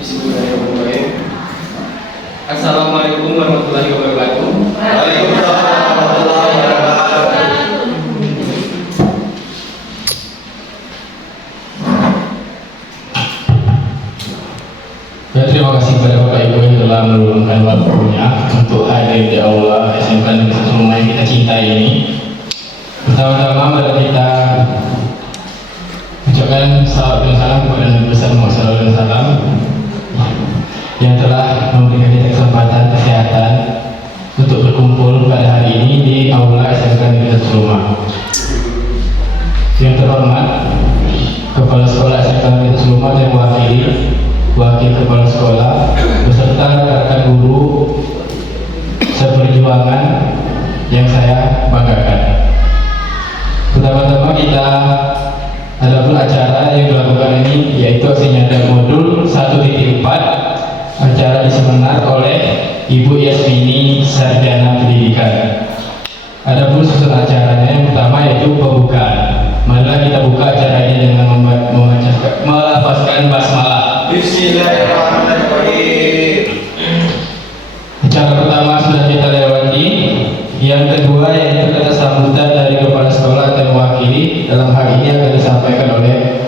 Bismillahirrahmanirrahim. Assalamualaikum warahmatullahi wabarakatuh. Waalaikumsalam warahmatullahi wabarakatuh. Ya, terima kasih kepada Bapak Ibu yang telah meluangkan waktunya untuk hadir di aula SMK Negeri 1 Lumai yang kita cintai ini. Pertama-tama mari kita ucapkan salawat dan salam kepada Nabi besar Muhammad SAW yang telah memberikan kita kesempatan kesehatan untuk berkumpul pada hari ini di aula SMK Negeri 1 Lumai. Yang terhormat Kepala Sekolah SMK Negeri 1 Lumai dan Wakil Kepala Sekolah beserta rekan guru seperjuangan yang saya banggakan. Pertama-tama kita ada pun acara yang dilakukan ini, yaitu aksi nyata modul 1.4, acara disemenar oleh Ibu Yasmini Sarjana Pendidikan. Ada pun susun acaranya yang pertama yaitu pembukaan. Marilah kita buka acara ini dengan melafazkan basmalah. Bismillahirrahmanirrahim. Acara pertama sudah kita lewati. Yang kedua yaitu kata sambutan dari Kepala Sekolah dan mewakili. Dalam hal ini akan disampaikan oleh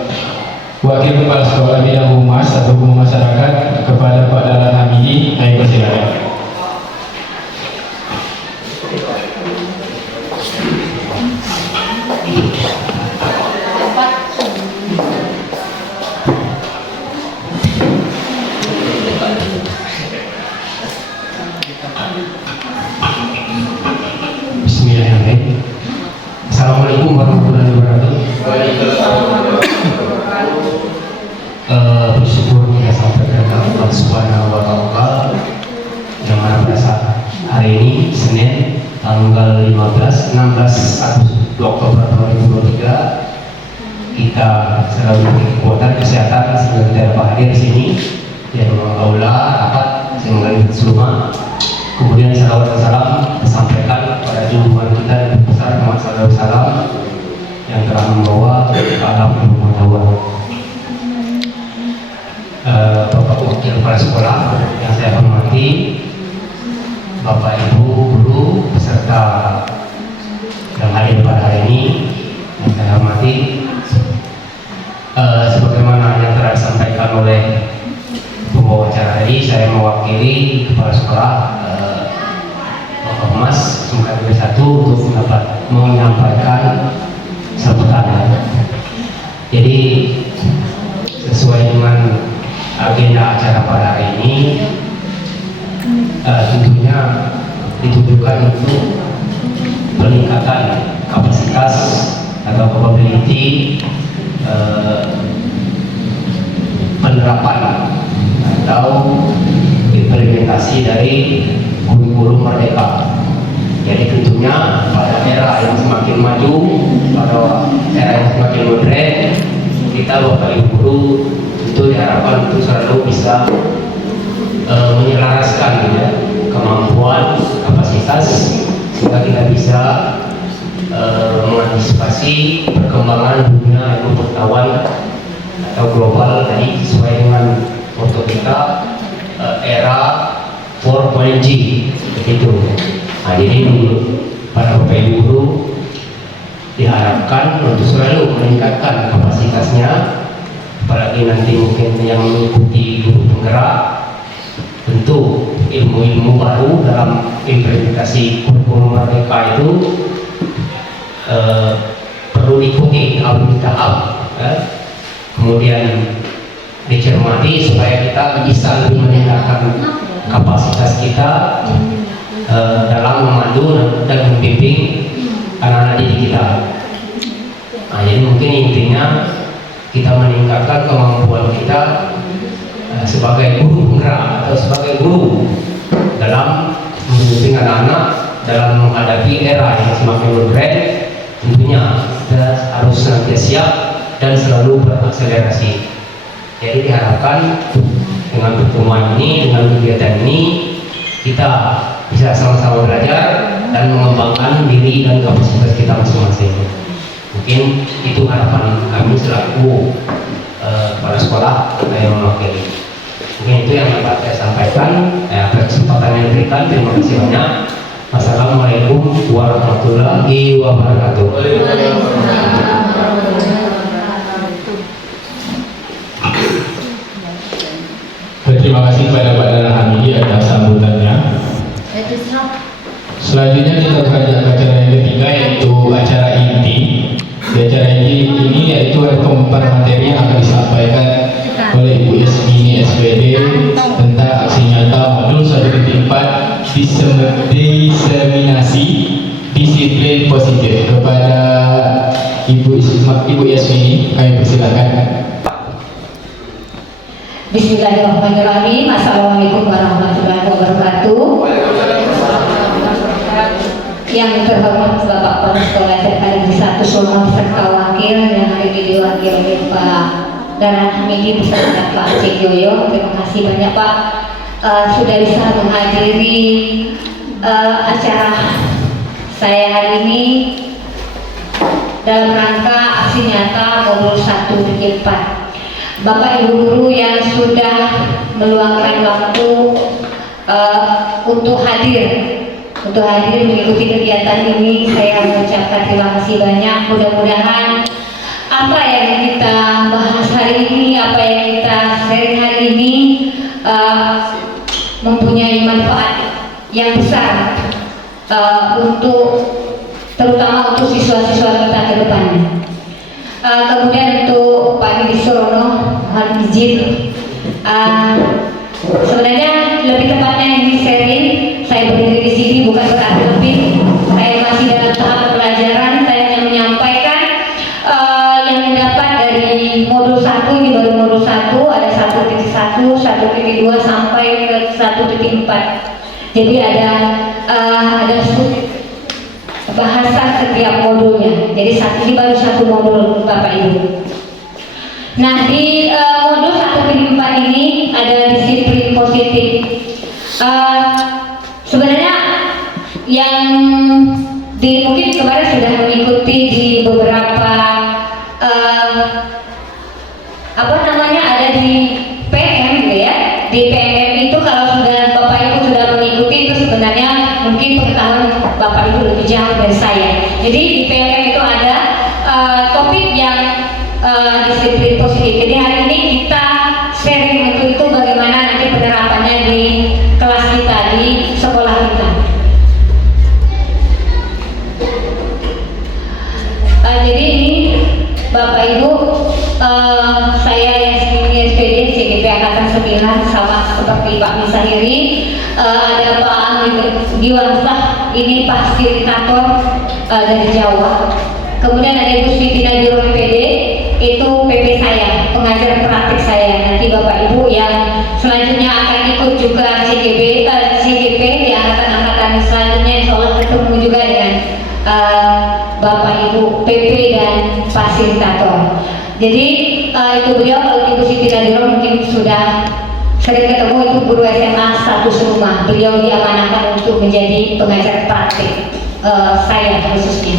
Wakil Kepala Sekolah Bidang Humas atau Hukum Masyarakat kepada Pak Dahlan Hamidi. Kami persilakan. Bismillahirrahmanirrahim. Assalamualaikum warahmatullahi wabarakatuh. Bersyukur kita sampai kepada Allah Subhanahu wa Ta'ala yang mana pada saat hari ini Senin tanggal 16 Oktober 2023 kita selalu memiliki kekuatan kesehatan sehingga kita dapat hadir di sini yang aula rapat sehingga semua. Kemudian salawat dan salam disampaikan kepada junjungan kita yang besar Muhammad SAW yang telah membawa ke alam pengetahuan. Bapak Wakil Kepala Sekolah yang saya hormati, Bapak Ibu guru beserta yang hadir pada hari ini yang saya hormati, sebagaimana yang telah disampaikan oleh pembawa acara tadi, saya mewakili Kepala Sekolah Bapak Humas SMK Negeri 1 untuk menyampaikan sambutannya. Jadi sesuai dengan agenda acara pada hari ini, tentunya ditujukan untuk peningkatan kapasitas atau capability penerapan atau implementasi dari kurikulum merdeka. Jadi tentunya pada era yang semakin maju, pada era yang semakin modern, kita Bapak Ibu guru itu diharapkan untuk selalu bisa menyelaraskan ya, kemampuan, kapasitas sehingga kita bisa mengantisipasi perkembangan dunia ilmu pengetahuan atau global tadi sesuai dengan foto kita era 4.0 begitu. Nah, jadi para Bapak Ibu guru diharapkan untuk selalu meningkatkan kapasitasnya, apalagi nanti mungkin yang mengikuti guru penggerak, tentu ilmu-ilmu baru dalam implementasi kurikulum merdeka itu perlu diikuti tahap kemudian dicermati supaya kita bisa lebih meningkatkan kapasitas kita dalam memandu dan membimbing anak-anak didik kita. Nah, jadi mungkin intinya kita meningkatkan kemampuan kita sebagai guru penggerak atau sebagai guru dalam membimbing anak-anak dalam menghadapi era yang semakin modern. Tentunya kita harus senantiasa siap dan selalu berakselerasi. Jadi diharapkan dengan pertemuan ini, dengan kegiatan ini, kita bisa sama-sama belajar dan mengembangkan diri dan kapasitas kita masing-masing. Mungkin itu harapan kami selaku kepala sekolah yang mewakili. Mungkin itu yang dapat saya sampaikan. Kesempatan yang diberikan, terima kasih banyak. Assalamualaikum warahmatullahi wabarakatuh. Terima kasih kepada Pak Dana Hamidi atas sambutannya. Selanjutnya kita beranjak ke acara yang ketiga, yaitu acara inti. Di acara inti ini yaitu pemaparan materi yang akan disampaikan oleh Ibu Yasmini SPD tentang aksi nyata modul 1.4 diseminasi disiplin positif. Kepada Ibu Yasmini, kami persilakan. Bismillahirrahmanirrahim. Assalamualaikum warahmatullahi wabarakatuh. Yang terhormat Bapak Kepala Sekolah SMK 1 Solo serta wakil yang hari ini diwakili oleh Pak Dana Hamidi beserta Pak Cik Yoyo. Terima kasih banyak Pak sudah bisa menghadiri acara saya hari ini dalam rangka aksi nyata modul 1.4. Bapak Ibu guru yang sudah meluangkan waktu untuk hadir mengikuti kegiatan ini, saya mengucapkan terima kasih banyak. Mudah-mudahan apa yang kita bahas hari ini, apa yang kita sharing hari ini mempunyai manfaat yang besar terutama untuk siswa-siswa kita ke depannya. Kemudian untuk Pak Didi Sorono, mohon izin. Sebenarnya lebih tepatnya ini sharing. Saya berdiri di sini bukan berarti lebih. Saya masih dalam tahap pelajaran. Saya hanya menyampaikan yang didapat dari modul 1. Ini baru modul 1. Ada 1.1, 1.2 sampai ke 1.4. Jadi ada bahasan setiap modulnya. Jadi ini baru satu modul Bapak Ibu. Nah, di modul 1.4 ini ada disiplin positif. Sebenarnya yang mungkin kemarin sudah mengikuti di beberapa ada di PM gitu ya. Di PM itu kalau sudah Bapak Ibu sudah mengikuti itu sebenarnya mungkin pengetahuan Bapak Ibu lebih jauh dari saya. Jadi di PM itu ada topik yang disiplin positif. Jadi hari ini kita sharing itu bagaimana nanti penerapannya di kelas kita, di sekolah kita. Jadi ini Bapak Ibu, saya yang SPD CGP Angkatan 9 sama seperti Pak Misahiri, ada Pak Anggi Diwansah, ini fasilitator dari Jawa. Kemudian ada Ibu Siti Nadiro PD, itu PP saya, pengajar praktik saya. Nanti Bapak Ibu yang selanjutnya akan ikut juga CGP di angkatan-angkatan selanjutnya, insya Allah ketemu juga dengan Bapak Ibu PP dan fasilitator. Jadi itu beliau, kalau Ibu Siti Nadiro mungkin sudah sering ketemu, itu guru SMA 1 Serumah. Beliau diamanahkan untuk menjadi pengajar praktik saya khususnya.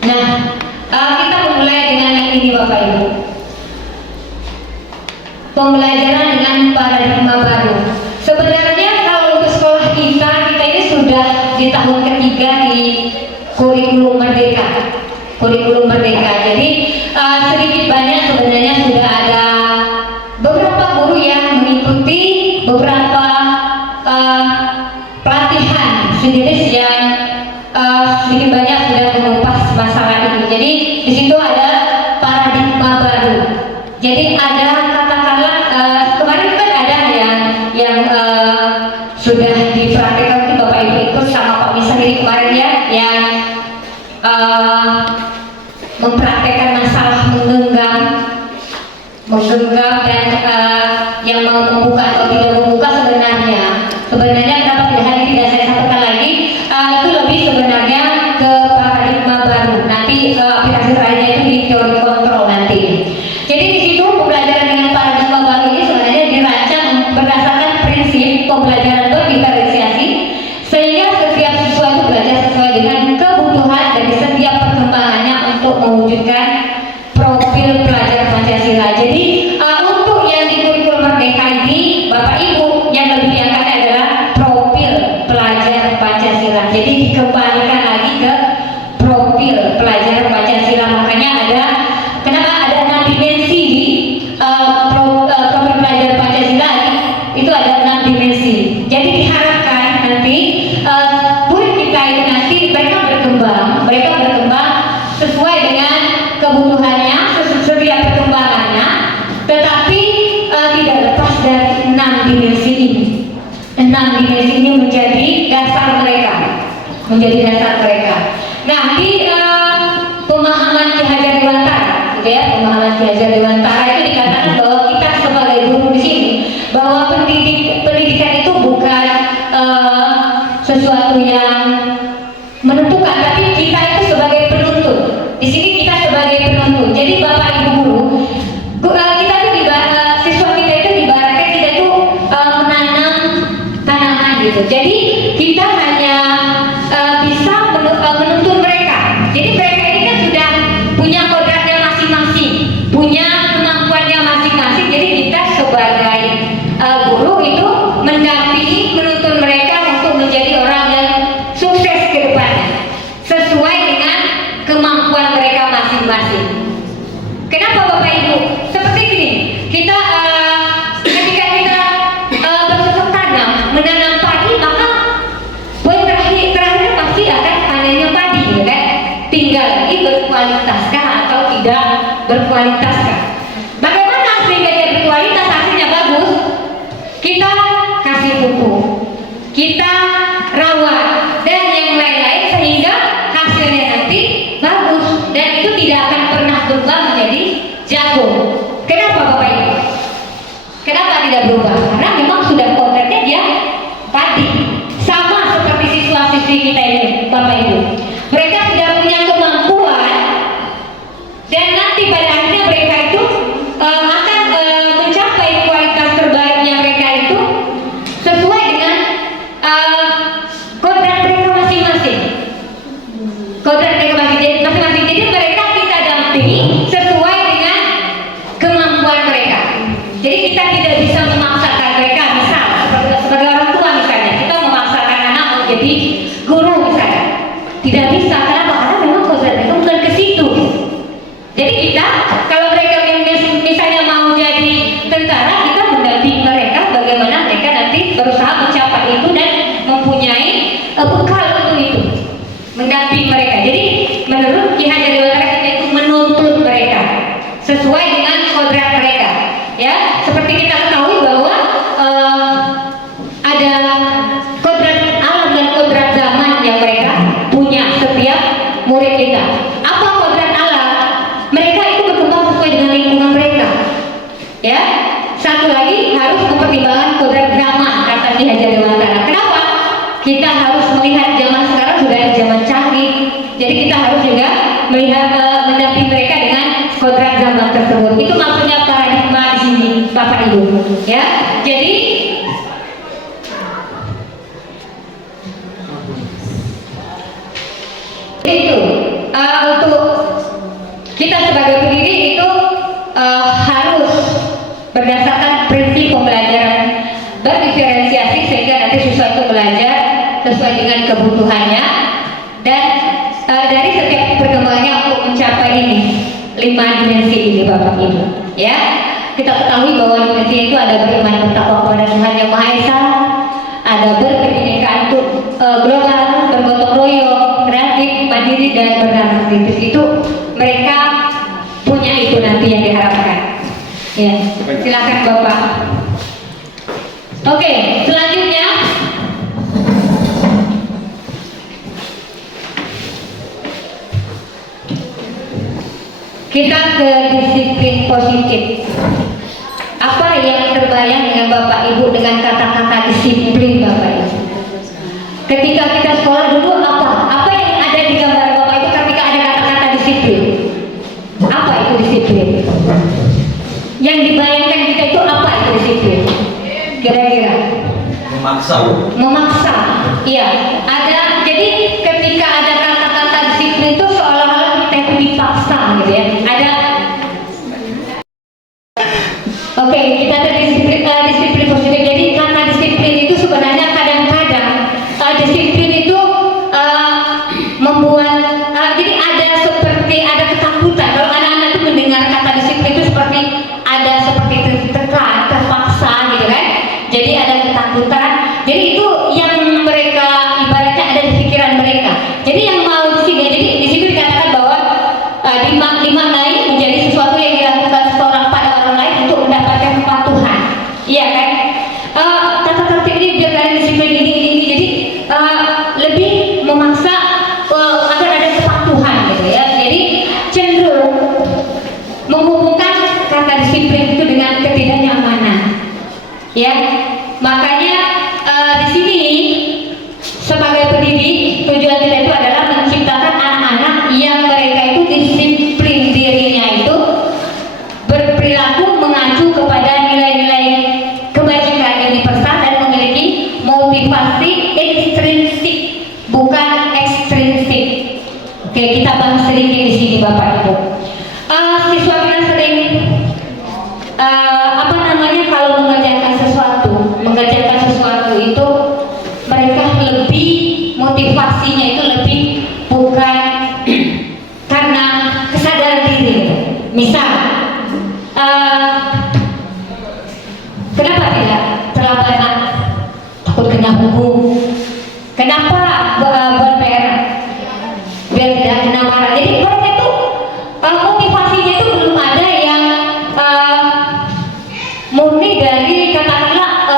Nah, kita memulai dengan yang ini Bapak Ibu. Pembelajaran dengan paradigma baru. Sebenarnya kalau untuk sekolah kita ini sudah di tahun ketiga di kurikulum merdeka. Jadi sedikit banyak sebenarnya sudah ada beberapa guru yang mengikuti beberapa pelatihan sejenis yang sedikit banyak sudah mengupas masalah ini. Jadi di situ ada paradigma baru. Jadi ada katakanlah kemarin kan ada yang sudah dipraktikkan, Bapak Ibu ikut sama Pak Misahiri kemarin ya, yang mempraktekkan masalah menggenggam dan yang mau membuka atau tidak membuka sebenarnya dapat dilihat, tidak saya sampaikan lagi, itu lebih sebenarnya ke paradigma baru. Nanti aplikasi terakhirnya itu di teori kontrol nanti. Jadi di situ pembelajaran dengan paradigma baru ini sebenarnya dirancang berdasarkan prinsip pembelajaran berdiferensiasi, sehingga setiap siswa itu belajar sesuai dengan kebutuhan dari setiap perkembangannya gitu. Jadi kita hanya bisa menuntun mereka. Jadi mereka ini kan sudah punya kodratnya masing-masing, punya kemampuannya masing-masing. Jadi kita sebagai guru itu mendampingi, menuntun mereka untuk menjadi orang yang sukses ke depannya sesuai dengan kemampuan mereka masing-masing. Kenapa Bapak Ibu? Seperti gini, kita ketika kita bercocok tanam, menanam padi, maka poin terakhir pasti akan panennya padi, ya kan? Tinggal lagi berkualitaskah atau tidak berkualitaskah. Bagaimana sehingga dia berkualitas, hasilnya bagus? Kita kasih pupuk, kita rawat, dan yang lain-lain sehingga hasilnya nanti bagus, dan itu tidak akan pernah berubah menjadi jagung. Kenapa Bapak Ibu? Kenapa tidak berubah? Karena memang sudah kodratnya dia padi. Sama seperti siswa-siswi kita ini Bapak Ibu, mereka sudah punya kemampuan, dan nanti pada akhirnya mereka itu akan mencapai kualitas terbaiknya mereka itu sesuai dengan kodrat mereka masing-masing. Kodrat mereka masing-masing. Jadi mereka kita dampingi sesuai dengan kemampuan mereka. Jadi kita tidak bisa memaksakan mereka, misal sebagai orang tua misalnya, kita memaksakan anak menjadi guru misalnya. Tidak bisa, kenapa? Karena memang kodrat mereka bukan ke situ. Jadi kita, kalau mereka misalnya mau jadi tentara, kita mendampingi mereka bagaimana mereka nanti berusaha mencapai itu dan mempunyai bekal untuk itu, mendampingi mereka. Jadi menurut Ki Hajar Dewantara kita itu menuntun mereka sesuai dengan kodrat mereka. Ya, seperti kita ketahui bahwa ada kodrat alam dan kodrat zaman yang mereka punya setiap murid kita. Apa kodrat alam? Mereka itu berkembang sesuai dengan lingkungan mereka. Ya, satu lagi harus mempertimbangkan kodrat zaman, kata Ki Hajar Dewantara. Kenapa? Kita harus melihat zaman sekarang sudah ada zaman canggih. Jadi kita harus juga melihat mendampingi mereka dengan kodrat zaman tersebut. Itu maksudnya paradigma di sini, Bapak Ibu. Ya, jadi itu untuk kita sebagai pendidik itu harus berdasarkan prinsip pembelajaran berdiferensiasi sehingga nanti siswa itu belajar sesuai dengan kebutuhannya, dan dari setiap perkembangannya untuk mencapai ini 5 dimensi ini Bapak Ibu. Ya, kita ketahui bahwa dimensi itu ada beriman bertakwa kepada Tuhan Yang Maha Esa, ada berkebinekaan global, bergotong royong, kreatif, mandiri, dan bernarsis. Itu mereka punya itu nanti yang diharapkan. Ya, silakan Bapak. Oke, selanjutnya kita ke disiplin positif. Apa yang terbayang dengan Bapak Ibu dengan kata-kata disiplin Bapak Ibu? Ketika kita sekolah dulu apa yang ada di gambar Bapak Ibu ketika ada kata-kata disiplin? Apa itu disiplin? Yang dibayangkan kita itu apa itu disiplin? Kira-kira? Memaksa. Iya. Ada. Jadi ketika ada kata-kata disiplin itu seolah-olah kita itu dipaksa, gitu ya. Ada. Oke, kita ada disiplin positif. Jadi kata disiplin itu sebenarnya kadang-kadang disiplin itu membuat jadi ada ketakutan. Kalau anak-anak itu mendengar kata disiplin itu seperti ada seperti tertekan, terpaksa, gitu kan? Jadi ada ketakutan. Jadi itu yang mereka ibaratnya ada di pikiran mereka. Jadi yang mau disini, jadi di situ dikatakan bahwa dimaknai menjadi sesuatu yang dilakukan seorang pada orang lain untuk mendapatkan kepatuhan. Iya kan? Tata tertib ini biar kalian disiplin ini. Jadi lebih memaksa agar Oke, kita bahas sedikit di sini Bapak Ibu. Siswa kita sering kalau mengerjakan sesuatu itu mereka lebih motivasinya itu lebih bukan karena kesadaran diri. Misal, kenapa tidak terlambat? Takut kena hukum. Kenapa buat PR? Biar tidak kena marah. Jadi mereka itu motivasinya itu belum ada yang murni dari katakanlah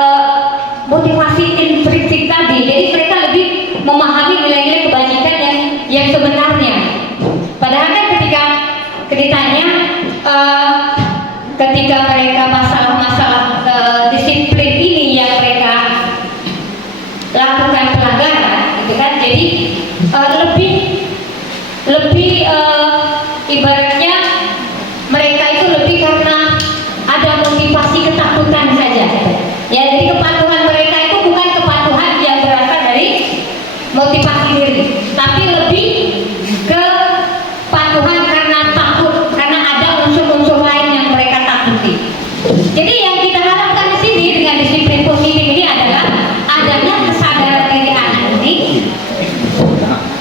motivasi intrinsik tadi. Jadi mereka lebih memahami nilai-nilai kebajikan yang sebenarnya. Padahal kan ketika ditanya ketika mereka masalah disiplin ini yang mereka lakukan pelanggaran, gitu kan? Jadi lebih ibaratnya mereka itu lebih karena ada motivasi ketakutan saja. Ya, jadi kepatuhan mereka itu bukan kepatuhan yang berasal dari motivasi diri, tapi lebih ke kepatuhan karena takut, karena ada unsur-unsur lain yang mereka takuti. Jadi yang kita harapkan di sini dengan disiplin positif ini adalah adanya kesadaran diri anak ini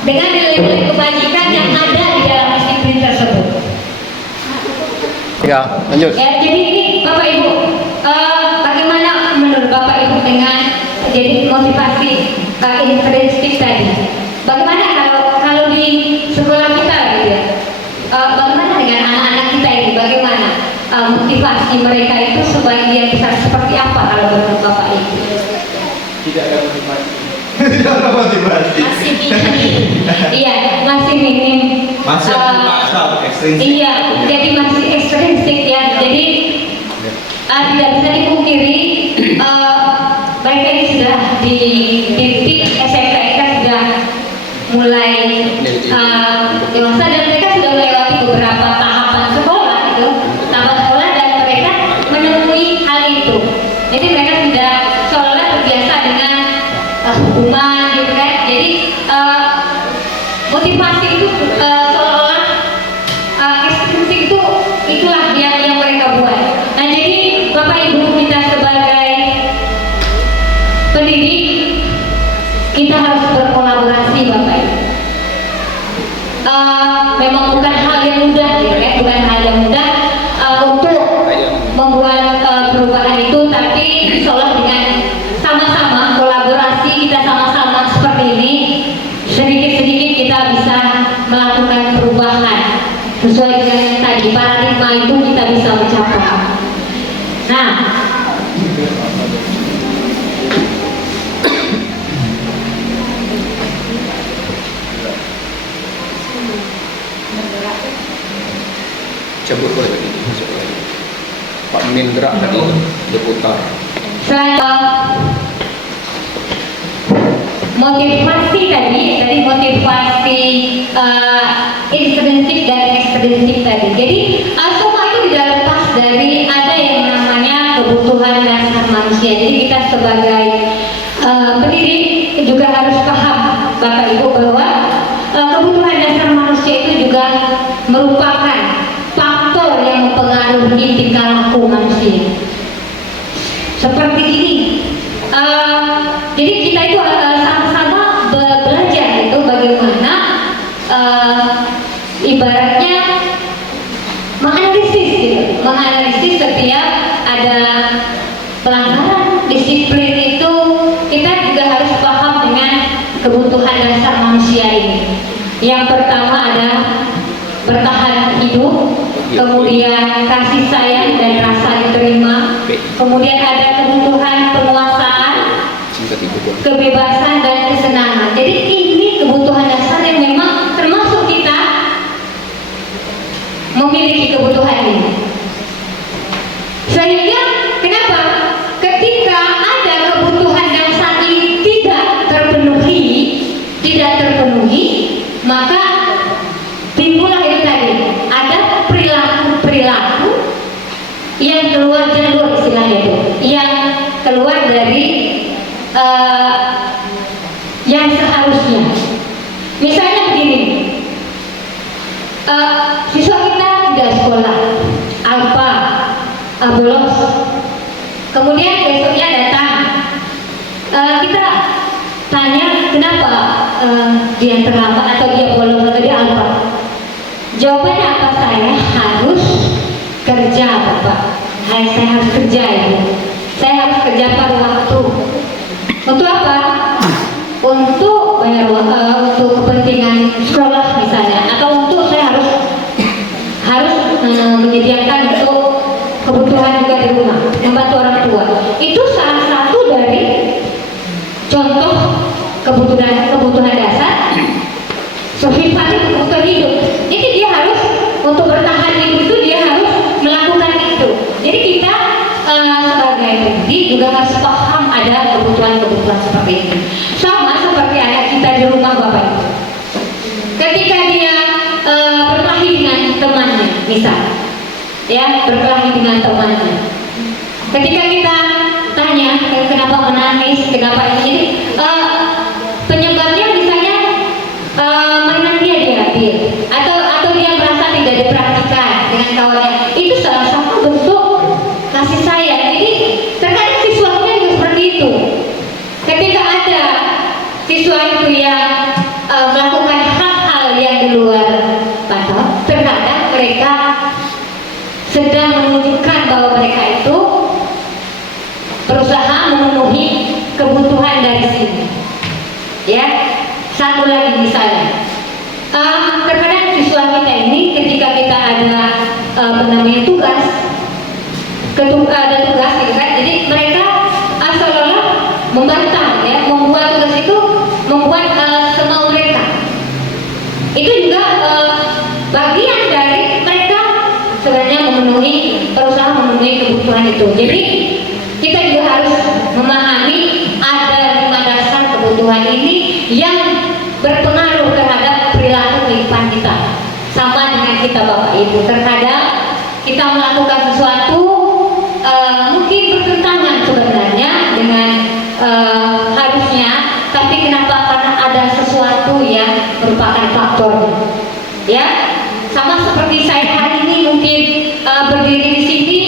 dengan nilai-nilai kebajikan yang ada di dalam disiplin tersebut. Ya, lanjut. Ya, jadi ini Bapak Ibu, bagaimana menurut Bapak Ibu dengan jadi motivasi intrinsik tadi? Bagaimana kalau di sekolah kita gitu ya? Bagaimana dengan anak-anak kita ini? Bagaimana motivasi mereka itu supaya dia bisa seperti apa kalau menurut Bapak Ibu? Tidak ada motivasi. Tidak ada motivasi. Masih minim. Iya, masih minim. Masih maksa ekstrinsik. Iya, jadi masih ekstrinsik ya. Jadi tidak bisa dipungkiri mereka ini sudah di SMP kita sudah mulai dewasa dan mereka sudah melewati beberapa tahapan sekolah itu, tahapan sekolah dan mereka menemui hal itu. Jadi mereka sudah seolah terbiasa dengan hukuman gitu kan. Jadi motivasi itu seolah-olah ekstrinsik itu itulah yang mereka buat. Nah, jadi Bapak Ibu kita sebagai pendidik kita harus berkolaborasi Bapak Ibu. Memang bukan hal yang mudah gitu ya, bukan hal yang mudah untuk membuat perubahan itu, tapi seolah dengan sama-sama kolaborasi kita sama-sama seperti ini, sedikit-sedikit kita bisa melakukan perubahan sesuai dengan yang tadi paradigma itu kita bisa mencapai. Nah, Cabut boleh lagi, masuk lagi. Pak Mindra tadi diputar. selain motivasi tadi motivasi intrinsik dan ekstrinsik tadi. Jadi semua itu tidak lepas dari ada yang namanya kebutuhan dasar manusia. Jadi kita sebagai pendidik juga harus paham Bapak Ibu bahwa kebutuhan dasar manusia itu juga merupakan faktor yang mempengaruhi tingkah laku manusia. Seperti ini. Jadi kita itu sama-sama belajar itu bagaimana ibaratnya menganalisis gitu. Menganalisis setiap ada pelanggaran disiplin itu kita juga harus paham dengan kebutuhan dasar manusia ini. Yang pertama ada bertahan hidup, kemudian kasih sayang dan rasa diterima, kemudian ada kebutuhan penguasaan, kebebasan dan kesenangan. Jadi ini kebutuhan dasar yang memang termasuk kita memiliki kebutuhan ini. Sehingga kenapa? Ketika ada kebutuhan dasar ini tidak terpenuhi, maka timbullah itu tadi ada perilaku yang keluar jalur istilahnya itu, yang keluar dari yang seharusnya. Misalnya begini, Siswa kita tidak sekolah, apa, bolos, kemudian besoknya datang, kita tanya kenapa dia terlambat atau dia bolos atau dia apa. Jawabannya apa? Saya harus kerja, Bapak. Saya harus kerja, Ibu. Saya harus kerja pada waktu. Untuk apa? Untuk bayar untuk kepentingan sekolah misalnya, atau untuk saya harus menyediakan untuk kebutuhan juga di rumah, membantu orang tua. Itu salah satu dari contoh kebutuhan dasar survival, kebutuhan hidup. Jadi dia harus untuk bertahan hidup itu dia harus melakukan itu. Jadi kita sebagai pendidik juga harus paham ada kebutuhan-kebutuhan seperti itu. Sama seperti anak kita di rumah, Bapak Ibu. Ketika dia berkelahi dengan temannya, misal, ya berkelahi dengan temannya. Ketika kita tanya kenapa menangis, kenapa ini, penyebabnya misalnya mainan dia diambil, atau dia merasa tidak diperhatikan dengan kawannya. Itu salah satu bentuk kasih sayang. Jadi terkadang siswanya juga seperti itu. Ketika ada siswa itu yang melakukan hal-hal yang di luar batas, terkadang mereka sedang menunjukkan bahwa mereka itu berusaha memenuhi kebutuhan dari sini. Ya, satu lagi misalnya, terkadang siswa kita ini ketika kita ada tugas, ada tugas gitu kan, jadi mereka seolah-olah membantah, ya, membuat tugas itu membuat semau mereka. Itu juga bagian dari mereka sebenarnya berusaha memenuhi kebutuhan itu. Jadi kita juga harus memahami ada 5 dasar kebutuhan ini yang berpengaruh terhadap perilaku kehidupan kita. Sama dengan kita, Bapak Ibu, terkadang kita melakukan sesuatu mungkin bertentangan sebenarnya dengan harusnya, tapi kenapa? Karena ada sesuatu yang merupakan faktornya. Ya, sama seperti saya hari ini mungkin berdiri di sini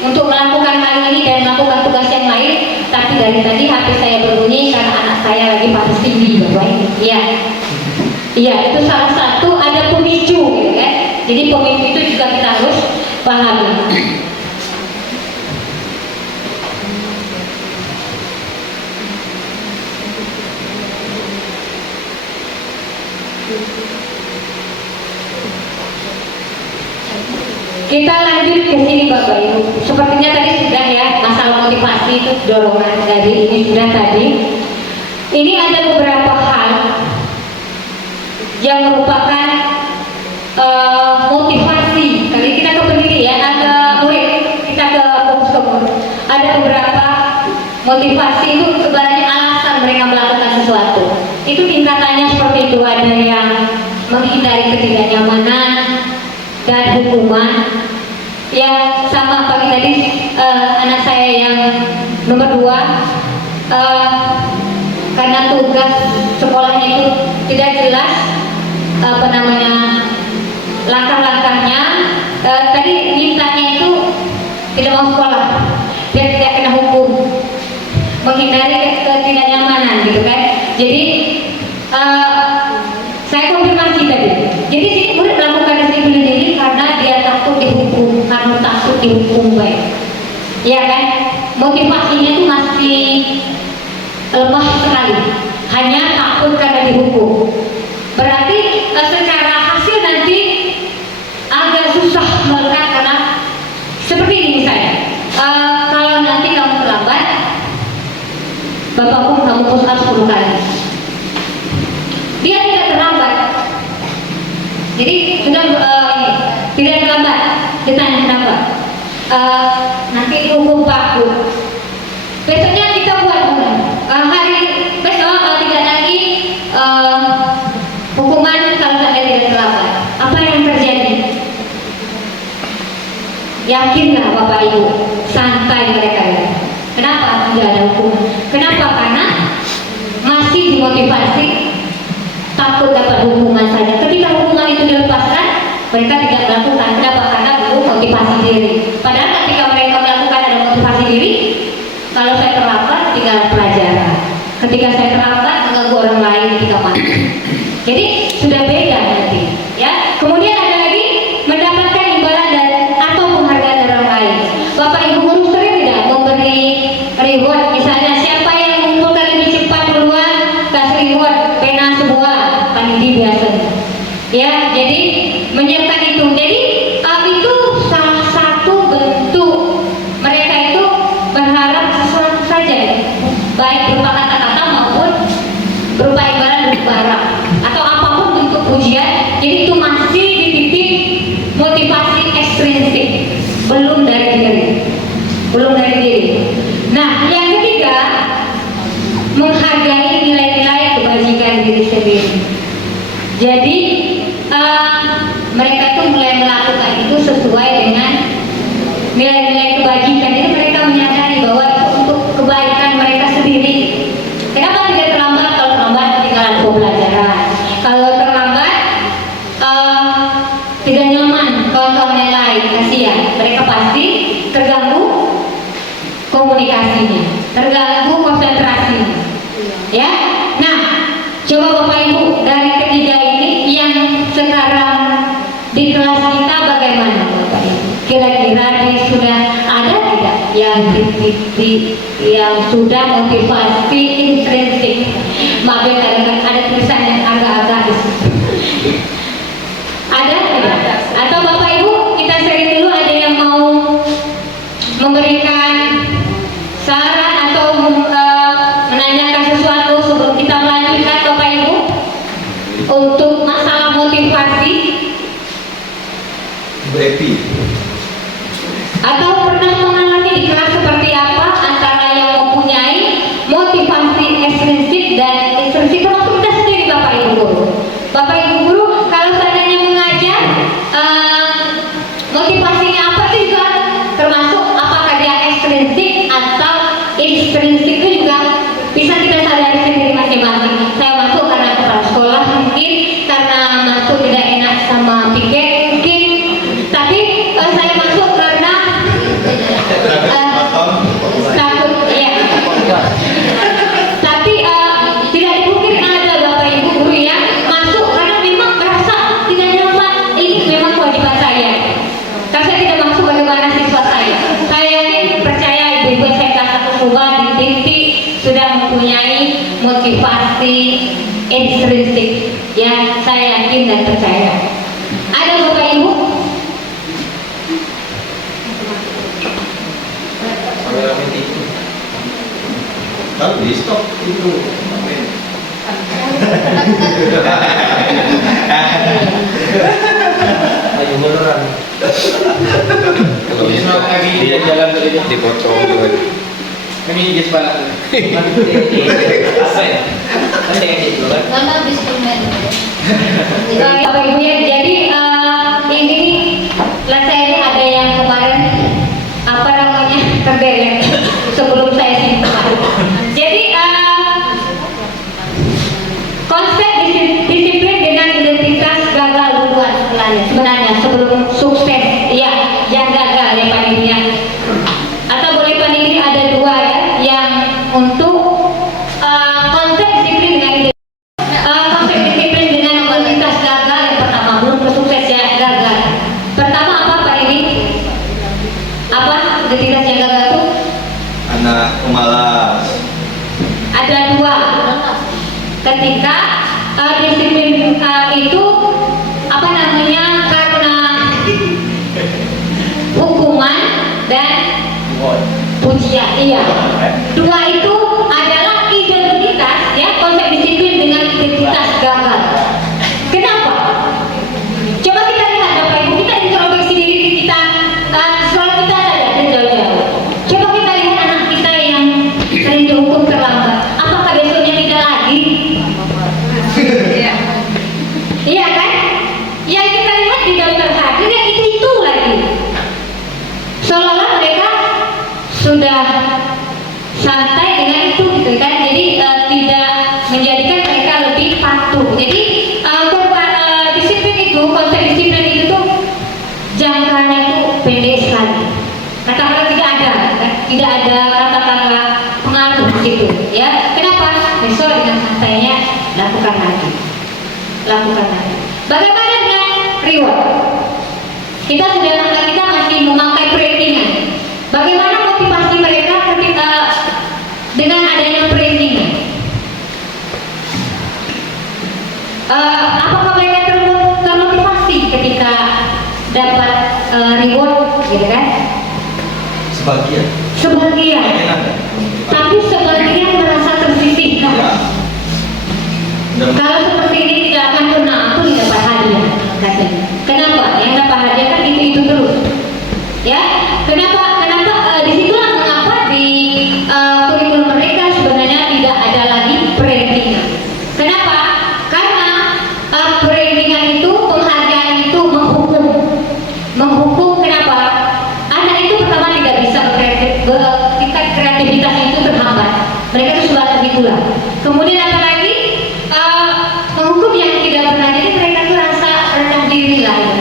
untuk melakukan hal ini dan melakukan tugas yang lain, tapi dari tadi HP saya berbunyi karena anak saya lagi panas tinggi, Bapak. Iya, iya, itu salah satu ada pemicu, gitu kan? Jadi pemicu itu juga kita harus pahami. Kita lanjut ke sini, Bapak Ibu. Sepertinya tadi sudah ya, masalah motivasi itu dorongan dari ini sudah tadi. Ini ada beberapa hal yang merupakan motivasi. Kali kita ke pendiri ya, ada murid, kita ke fokus ke murid. Ada beberapa motivasi itu sebenarnya alasan mereka melakukan sesuatu. Itu tingkatannya seperti itu. Ada yang menghindari ketidaknyamanan dan hukuman. Ya, sama pagi tadi anak saya yang nomor 2 karena tugas sekolahnya itu tidak jelas langkah-langkahnya, tadi mintanya itu tidak mau sekolah, dia tidak kena hukum, menghindari ketidaknyamanan gitu kan. Jadi saya konfirmasi tadi. Jadi si murid melakukan disiplin bunuh diri karena dia takut dihukum, karena takut dihukum baik. Ya kan? Motivasinya itu masih lemah sekali. Hanya takut karena dihukum. Berarti secara hasil nanti agak susah melihat karena seperti ini misalnya. Kalau nanti kamu terlambat, bapak pun kamu push up 10 kali. Dia tidak terlambat. Jadi sudah tidak terlambat. Ditanya kenapa? Nanti dihukum Pak Bu. Besoknya kita buat hari besok tidak lagi hukuman kalau saya tidak terlambat. Apa yang terjadi? Yakinlah Bapak Ibu, santai mereka ya. Kenapa tidak ada hukum? Kenapa? Karena masih dimotivasi takut dapat hukuman saja. Ketika hukuman itu dilepaskan, motivasi diri. Padahal ketika mereka melakukan ada motivasi diri, kalau saya terlambat tinggal pelajaran, ketika saya terlambat mengganggu orang lain ketika mati. Jadi sudah beda nanti, ya. Kemudian ada lagi mendapatkan imbalan dan atau penghargaan dari orang lain. Bapak Ibu guru sering tidak memberi reward, misalnya siapa yang mengumpulkan lebih cepat duluan kasih reward pena sebuah, panitia biasanya. Ya, jadi menyiapkan itu. Jadi itu salah satu bentuk mereka itu berharap sesuatu saja, baik berupa kata-kata maupun berupa imbalan berupa barang atau apapun bentuk pujian. Jadi itu masih di titik motivasi ekstrinsik, belum dari diri, belum dari diri. Nah, yang ketiga, menghargai nilai-nilai kebajikan diri sendiri. Jadi mereka tuh mulai melakukan itu sesuai dengan nilai-nilai kebajikan. Itu mereka menyadari bahwa itu untuk kebaikan mereka sendiri. Kenapa tidak terlambat? Kalau terlambat ketinggalan pembelajaran. Kalau terlambat tidak nyaman kawan-kawan yang lain, kasihan. Mereka pasti terganggu komunikasinya, terganggu konsentrasinya. Ya. Nah, coba Bapak Ibu dari ketiga ini yang sekarang di kelas kita bagaimana Bapak Ibu? Kira-kira sudah ada tidak yang yang sudah motivasi intrinsik? Maaf ya, kadang-kadang ada tulisan yang agak-agak di situ. Ada tidak? Atau Bapak Ibu kita sharing dulu, ada yang mau memberikan saran atau menanyakan sesuatu sebelum kita melanjutkan Bapak Ibu untuk masalah motivasi? Happy. Atau pernah mengalami di kelas seperti apa antara yang mempunyai motivasi ekstrinsik dan ekstrinsik termasuk kita sendiri Bapak Ibu guru. Bapak Ibu guru kalau seandainya mengajar motivasinya apa sih juga termasuk apakah dia ekstrinsik atau ekstrinsik itu juga bisa kita sadari sendiri masing-masing. Saya masuk karena kepala sekolah mungkin, karena masuk tidak enak sama piket mungkin, tapi saya masuk karena takut, ya. Tapi tidak dipungkiri ada Bapak Ibu guru ya masuk karena memang merasa tidak nyaman, ini memang kewajiban saya. Kalau saya tidak masuk bagaimana siswa saya? Saya percaya ibu-ibu SMK 1 Subang di titik sudah mempunyai motivasi intrinsik, ya saya yakin dan percaya. Ada Bapak Ibu? Kalau di stop itu amin. Ayo beneran. Kalau di stop dia jalan tadi. dipotong juga. Kami just balak. Apa ya? Ada yang gitu kan? Nama biskumen. Bapak Ibu ya, jadi ini saya ini ada yang kemarin apa namanya terdelek sebelum saya simpan. Jadi konsep disiplin dengan identitas gagal duluan sebenarnya sebelum sukses, ya yang gagal ya panitia. Atau boleh panitia ada dua ya, yang untuk konsep disiplin dengan konsep disiplin dengan identitas gagal. Yang pertama belum sukses ya gagal. Pertama apa Pak ini? Apa identitas yang gagal itu? Anak pemalas. Ada dua. Ketika disiplin itu apa namanya karena hukuman dan pujian, iya. Dua itu adalah identitas ya, konsep disiplin dengan identitas gagal. Kenapa? Coba kita lihat Bapak Ibu, kita introspeksi diri kita, soal kita saja jauh-jauh. Coba kita lihat anak kita yang sering dihukum terlambat, apakah besoknya tidak lagi? Iya kan? Yang kita lihat di daftar hadir ya itu lagi. Seolah-olah mereka sudah lakukan lagi. Bagaimana dengan reward? Kita masih memakai perintingan. Bagaimana motivasi mereka ketika dengan adanya perintingan? Apakah mereka termotivasi ketika dapat reward, gitu kan? Sebagian. Sebagian. ada. Tapi sebagian merasa tersisihkan. Ya. Kalau seperti ini tidak akan pernah aku dapat hadiah, katanya. Kenapa? Yang dapat hadiah kan itu terus. Ya, kenapa? Disitulah mengapa di kurikulum mereka sebenarnya tidak ada lagi perintingan. Kenapa? Karena perintingan itu, penghargaan itu menghukum. Kenapa? Anak itu pertama tidak bisa tingkat kreativitas itu terhambat. Mereka itu sudah terhitulah. Kemudian apa lagi? Menghukum yang tidak pernah, jadi mereka tuh rasa rendah diri lah, ya.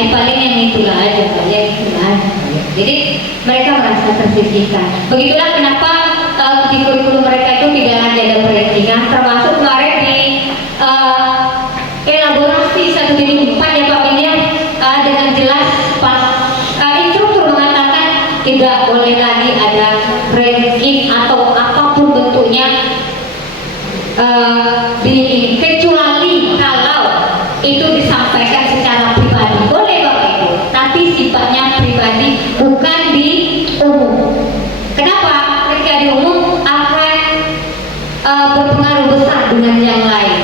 Paling yang itulah aja, ya itulah. Jadi mereka merasa tersisihkan. Begitulah kenapa di kurikulum mereka itu tidak ada perintingan, termasuk kemarin di elaborasi 1/4 ya Pak Binnya, dengan jelas pas instruktur mengatakan tidak boleh lagi ada ranking atau apapun bentuknya, kecuali kalau itu disampaikan secara pribadi, boleh Bapak Ibu, tapi sifatnya pribadi, bukan di umum. Kenapa? Ketika di umum akan berpengaruh besar dengan yang lain.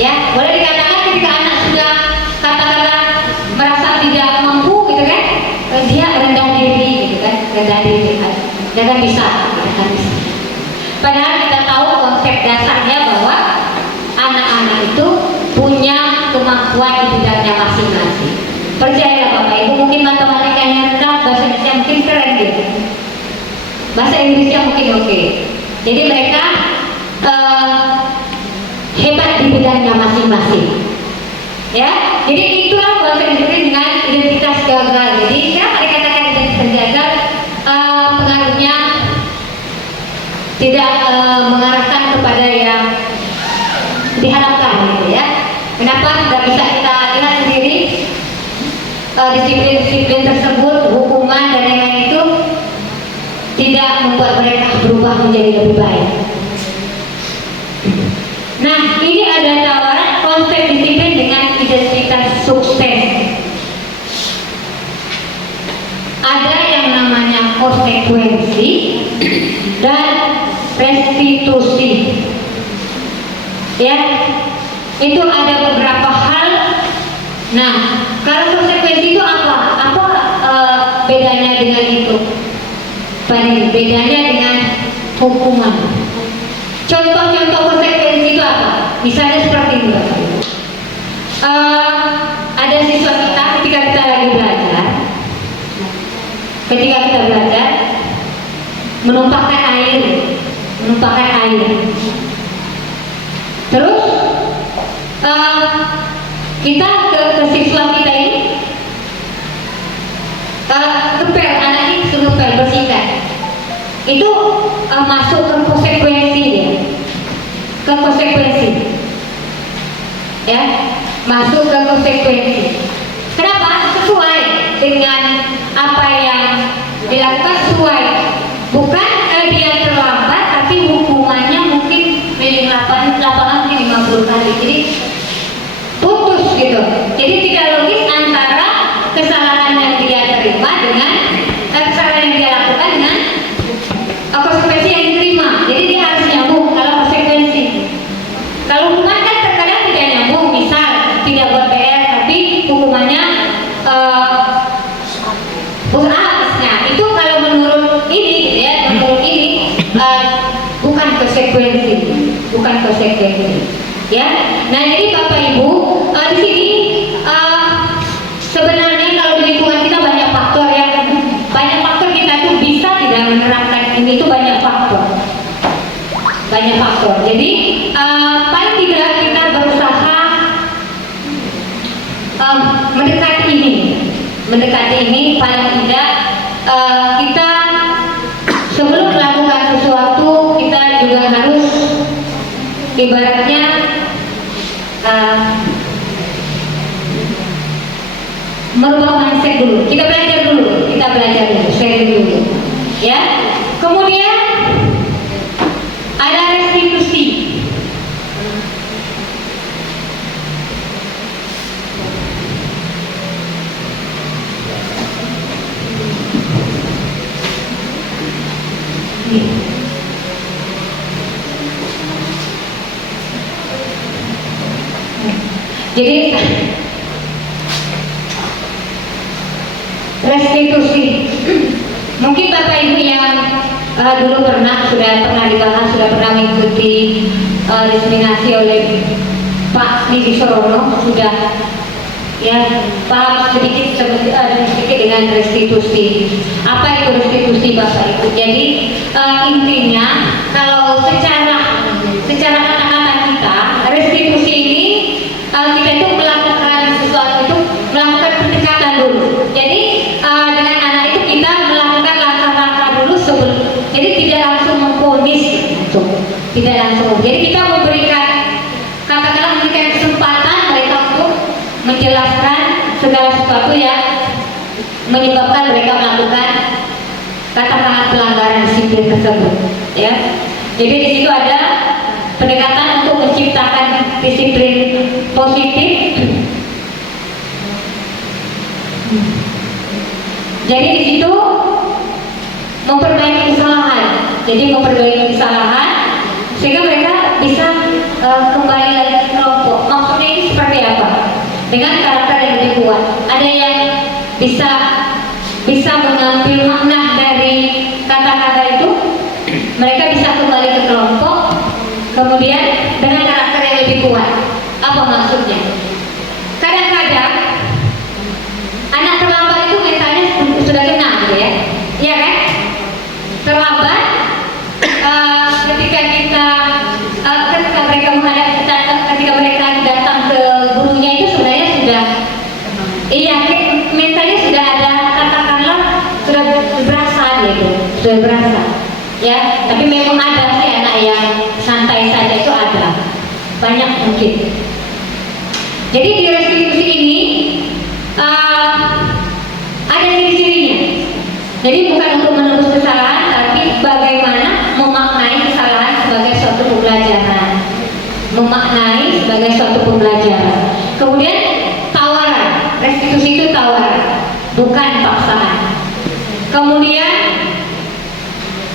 Ya, boleh dikatakan ketika anak sudah katakanlah merasa tidak mampu, gitu kan, dia rendah diri, gitu kan, dia kan bisa. Padahal kita tahu konsep dasarnya bahwa anak-anak itu punya kemampuan di bidangnya masing-masing. Percayalah Bapak Ibu, mungkin matematikanya rendah, bahasa Indonesia mungkin keren gitu, bahasa Inggrisnya mungkin oke. Jadi mereka hebat di bidangnya masing-masing. Ya, jadi itulah bahasa Inggris dengan identitas gagal. Jadi kenapa dikatakan identitas gagal? Pengaruhnya tidak mengarahkan kepada yang diharapkan, gitu ya. Kenapa? Tidak bisa kita lihat sendiri disiplin-disiplin tersebut, hukuman dan lain-lain itu tidak membuat mereka berubah menjadi lebih baik. Nah, ini ada tawaran konsep disiplin dengan identitas sukses. Ada yang namanya konsekuensi dan restitusi. Ya, itu ada beberapa hal. Nah, kalau konsekuensi itu apa? Bedanya dengan itu? Bedanya dengan hukuman. Contoh-contoh konsekuensi itu apa? Misalnya seperti ini, Bapak Ibu. Ada siswa kita ketika kita lagi belajar, menumpahkan air. Terus kita ke siswa kita ini ngepel, anak ini suruh ngepel, bersihkan. Itu masuk ke konsekuensi ya. Ya, masuk ke konsekuensi. Kenapa? Sesuai dengan apa yang dilakukan, sesuai. Bukan dia terlambat, tapi hukumannya mungkin lapangan 50 kali. Jadi putus gitu. Jadi tidak logis antara kesalahan yang dia terima dengan kesalahan yang dia lakukan dengan konsekuensi yang diterima. Jadi dia harus nyambung kalau konsekuensi. Kalau hukuman kan terkadang tidak nyambung, misal tidak buat PR tapi hukumannya habisnya. Itu kalau menurut ini gitu ya, bukan konsekuensi. Ya. Nah, jadi Bapak Ibu, di sini sebenarnya kalau di lingkungan kita banyak faktor ya. Banyak faktor kita tuh bisa tidak menerapkan ini, itu banyak faktor. Jadi paling tidak kita berusaha mendekati ini paling tidak kita sebelum melakukan sesuatu kita juga harus ibaratnya merubah mindset dulu. Kita belajar dulu, sharing dulu. Ya. Kemudian ada restitusi. Jadi restitusi, mungkin Bapak Ibu yang dulu sudah pernah dibahas, sudah pernah mengikuti diseminasi oleh Pak Nidi Sorono, sudah ya paham sedikit dengan restitusi. Apa itu restitusi Bapak Ibu? Jadi intinya kalau secara kata-kata kita, restitusi ini kita itu melakukan sesuatu itu melakukan pendekatan dulu. Jadi dengan anak itu kita melakukan langkah-langkah dulu sebelum. Jadi tidak langsung memvonis, tidak langsung. Jadi kita memberikan kesempatan mereka untuk menjelaskan segala sesuatu yang menyebabkan mereka melakukan katakanlah pelanggaran disiplin tersebut. Ya. Jadi di situ ada pendekatan untuk menciptakan disiplin positif. Jadi di situ memperbaiki kesalahan. Jadi memperbaiki kesalahan sehingga mereka bisa kembali lagi ke kelompok. Maksudnya ini seperti apa? Dengan karakter yang lebih kuat. Ada yang bisa mengambil makna dari kata-kata itu. Mereka bisa kembali ke kelompok. Kemudian dengan karakter yang lebih kuat. Apa maksudnya? Kadang-kadang anak terlambat itu mentalnya sudah kena gitu ya. Iya kan? Terlambat ketika mereka datang ke gurunya itu sebenarnya sudah mentalnya sudah ada, katakanlah sudah berasa gitu, sudah berasa. Ya, tapi memang ada sih anak yang santai saja, itu ada banyak mungkin. Jadi di restitusi ini ada ciri-cirinya. Jadi bukan untuk menebus kesalahan, tapi bagaimana memaknai kesalahan sebagai suatu pembelajaran. Memaknai sebagai suatu pembelajaran. Kemudian tawaran, restitusi itu tawaran, bukan paksaan. Kemudian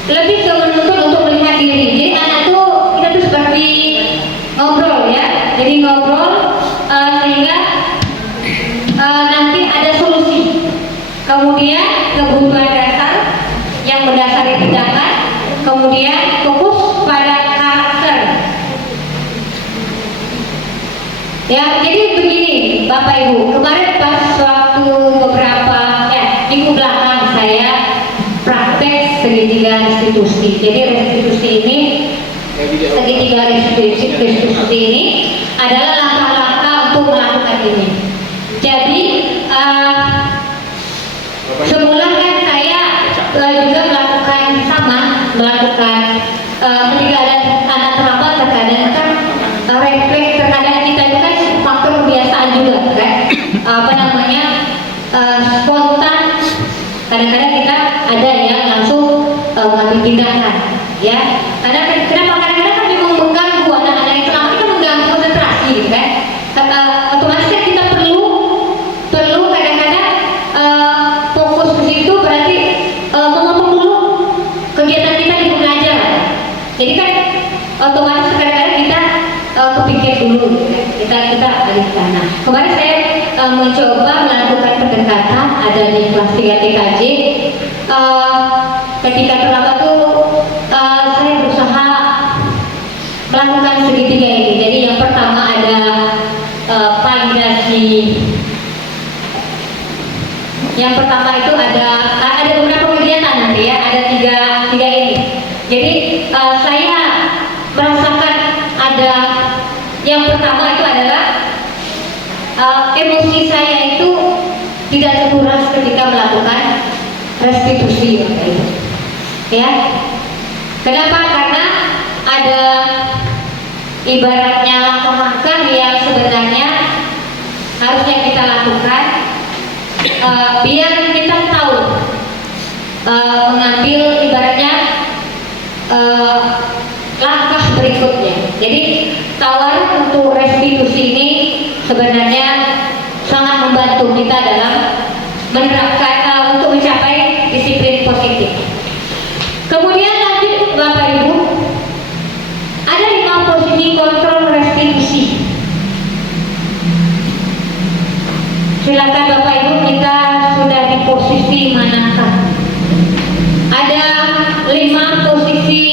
lebih ke menuntut untuk melihat diri. Jadi anak kita tuh seperti ngobrol ya. Jadi ngobrol sehingga nanti ada solusi. Kemudian kebutuhan dasar yang mendasari tindakan. Kemudian fokus pada karakter. Ya, jadi begini Bapak Ibu, kemarin pas waktu beberapa minggu belakang saya praktek segitiga restitusi. Jadi restitusi ini, segitiga restitusi ini adalah langkah-langkah untuk melakukan ini. Jadi semula kan saya juga melakukan ketika ada anak terlambat, terkadang kan refleks, terkadang kita itu kan faktor kebiasaan juga kan, spontan. Kadang-kadang kita ada yang langsung mengambil tindakan, ya. Kenapa kadang-kadang kan memang mengganggu anak-anak itu, kita mengganggu konsentrasi, gitu kan? Otomatis kan kita perlu kadang-kadang fokus ke situ, berarti memotong dulu kegiatan kita di pembelajaran. Jadi kan otomatis kadang-kadang kita kepikir dulu, kita alihkan. Nah, kemarin saya mencoba melakukan pendekatan ada di kelas 3 TKJ. Ketika terlambat tuh saya berusaha melakukan segitiga ini. Jadi yang pertama ada validasi. Yang pertama itu ada beberapa kegiatan nanti ya, ada tiga ini. Jadi saya merasakan ada yang pertama itu adalah emosi saya itu tidak terkuras ketika melakukan restitusi, ya. Kenapa? Karena ada ibaratnya langkah-langkah yang sebenarnya harusnya kita lakukan biar kita tahu mengambil ibaratnya langkah berikutnya. Jadi tawaran untuk restitusi ini sebenarnya sangat membantu kita dalam menerapkan untuk mencapai disiplin positif. Kemudian lanjut Bapak Ibu, ada 5 posisi kontrol restitusi. Silakan Bapak Ibu, kita sudah di posisi manakah? Ada 5 posisi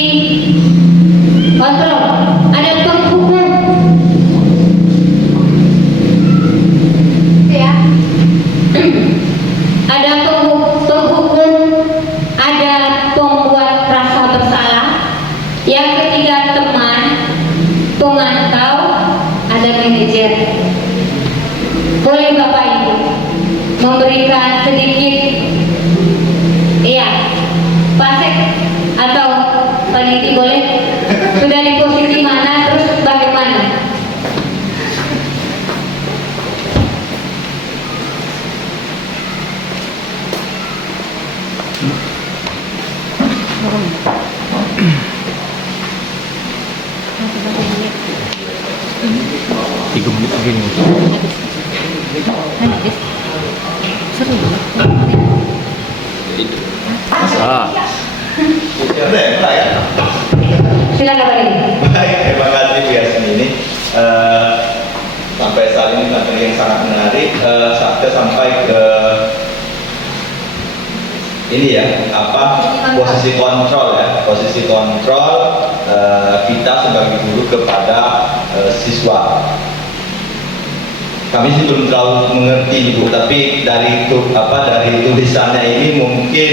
kontrol. Ada penghukum, ya. Ada penghukum, ada pembuat rasa bersalah. Yang ketiga teman, pemantau, ada manajer. Boleh Bapak Ibu memberikan sedikit, iya, Pasek atau peneliti boleh? Sudah di posisi mana, terus bagaimana? Tiga menit begini. Silakan Pak Edi. Baik, terima kasih Bu Yasmini. Sampai saat ini materi yang sangat menarik. Saya sampai ke ini ya, posisi kontrol ya, posisi kontrol kita sebagai guru kepada siswa. Kami sih belum terlalu mengerti Bu, tapi dari tulisannya ini mungkin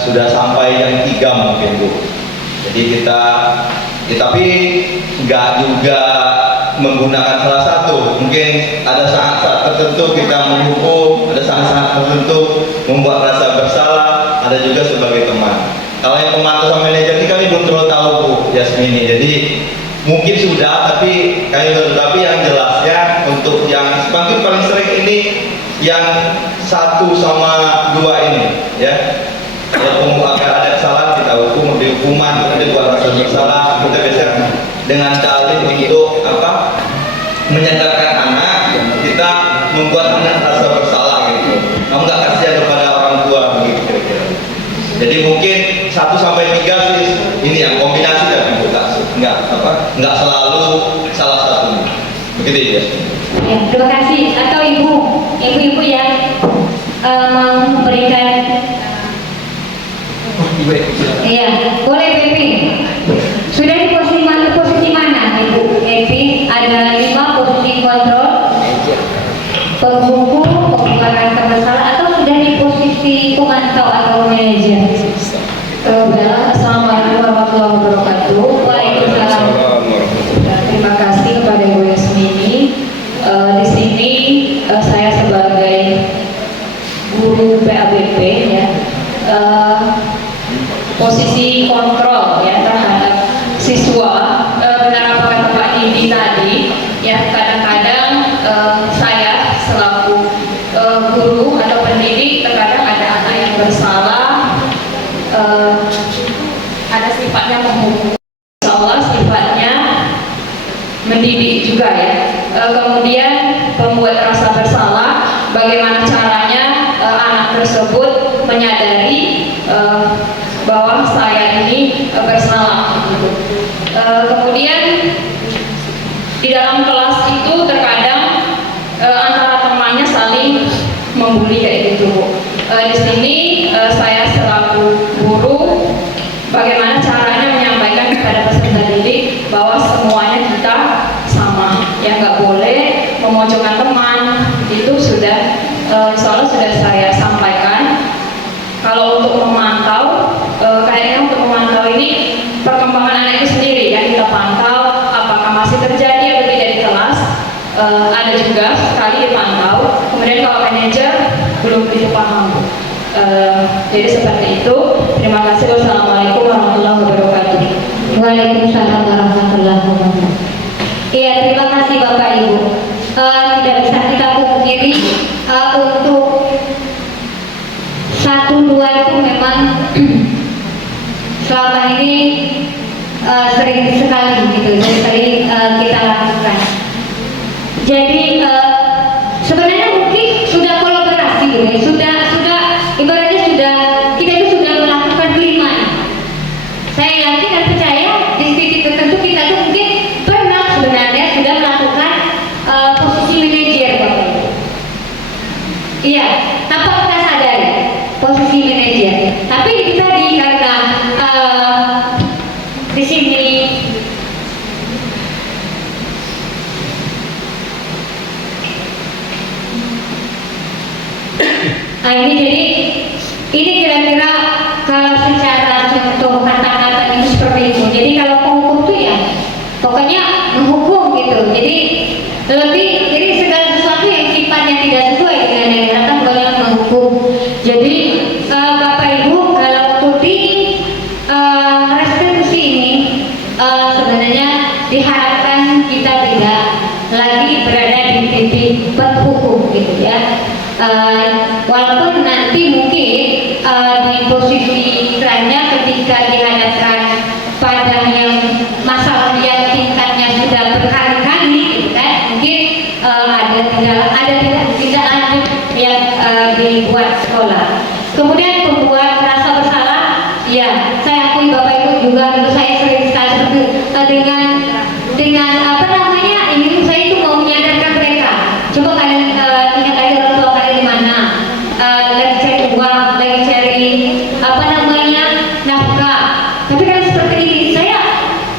sudah sampai yang 3 mungkin Bu. Jadi tapi nggak juga menggunakan salah satu. Mungkin ada saat-saat tertentu kita menghukum, ada saat-saat tertentu membuat rasa bersalah, ada juga sebagai teman. Kalau yang pemantau sama manajer ini kami belum terlalu tahu Bu Yasmini. Jadi mungkin sudah, tapi yang jelasnya untuk yang mungkin paling sering ini yang 1 sama 2 ini ya. Kalau akan ada kesalahan kita hukum, memberi hukuman, kita buat rasa bersalah, kita biasanya dengan dalih untuk menyadarkan anak, kita membuat anak rasa bersalah gitu. Kamu nggak kasihan kepada orang tua begitu kira-kira. Jadi mungkin 1 sampai 3 sih ini yang kombinasi dari nggak selalu salah satu. Begitu ya. Ya, terima kasih. Atau ibu-ibu yang memberikan, iya, boleh Pepi. Sudah di posisi mana Ibu Evi? Ada 5 posisi kontrol, penghukum, pembuat rasa bersalah, atau sudah di posisi pemantau atau manajer? Assalamualaikum warahmatullahi wabarakatuh. Waalaikumsalam. Terima kasih kepada Ibu Yasmini. Di sini saya sebagai guru PABP ya, posisi kontrol ya terhadap siswa. Benar apa kata Pak Didi tadi ya, kadang-kadang saya selaku guru atau pendidik terkadang ada anak yang bersalah, ada sifatnya menghukum, Allah sifatnya mendidik juga ya. Kemudian pembuat rasa bersalah, bagaimana caranya anak tersebut menyadari bahwa saya ini bersalah gitu. Kemudian di dalam kelas itu terkadang antara temannya saling membuli kayak gitu Bu. Di sini saya selaku guru, bagaimana caranya menyampaikan kepada peserta didik bahwa semuanya kita sama ya, nggak boleh memojokkan teman. Itu sudah soalnya sudah saya sampaikan. Kalau untuk memantau, kayaknya untuk memantau ini perkembangan anak itu sendiri ya, kita pantau apakah masih terjadi atau tidak di kelas. Ada juga sekali dipantau, kemudian kalau manajer belum begitu paham. Jadi seperti itu. Terima kasih. Wassalamualaikum warahmatullahi wabarakatuh. Waalaikumsalam warahmatullahi wabarakatuh. Iya, terima kasih Bapak Ibu. Tidak bisa kita pungkiri untuk sering sekali gitu, sering kita lakukan. Jadi sebenarnya mungkin sudah kolaborasi, ya. sudah ibaratnya kita itu sudah melakukan kelima. Saya yakin dan percaya di titik tertentu kita tuh mungkin pernah sebenarnya sudah melakukan posisi manajer, Bapak Ibu. Iya, tanpa kita sadari posisi manajer. Tapi kita karena di sini ini jadi ini kira-kira kalau secara contoh kata-kata itu seperti itu. Jadi kalau penghukum tuh ya pokoknya menghukum gitu. Jadi jadi segala sesuatu yang sifatnya tidak sesuai dengan yang diharapkan pokoknya menghukum. Jadi Bapak Ibu kalau ikuti restitusi ini sebenarnya diharapkan kita tidak lagi berada di titik berhukum gitu ya. Walaupun nanti mungkin di posisi lainnya ketika dihadapkan pada yang masalah yang tingkatnya sudah berkali-kali gitu kan, mungkin tidak lanjut yang dibuat sekolah. Kemudian pembuat rasa bersalah, ya saya akui Bapak Ibu juga menurut saya sering sekali seperti dengan apa namanya ini saya itu mau menyadarkan mereka. Coba kalian ingat lagi orang tua kalian di mana, lagi cari uang, lagi cari apa namanya nafkah. Tapi kan seperti ini, saya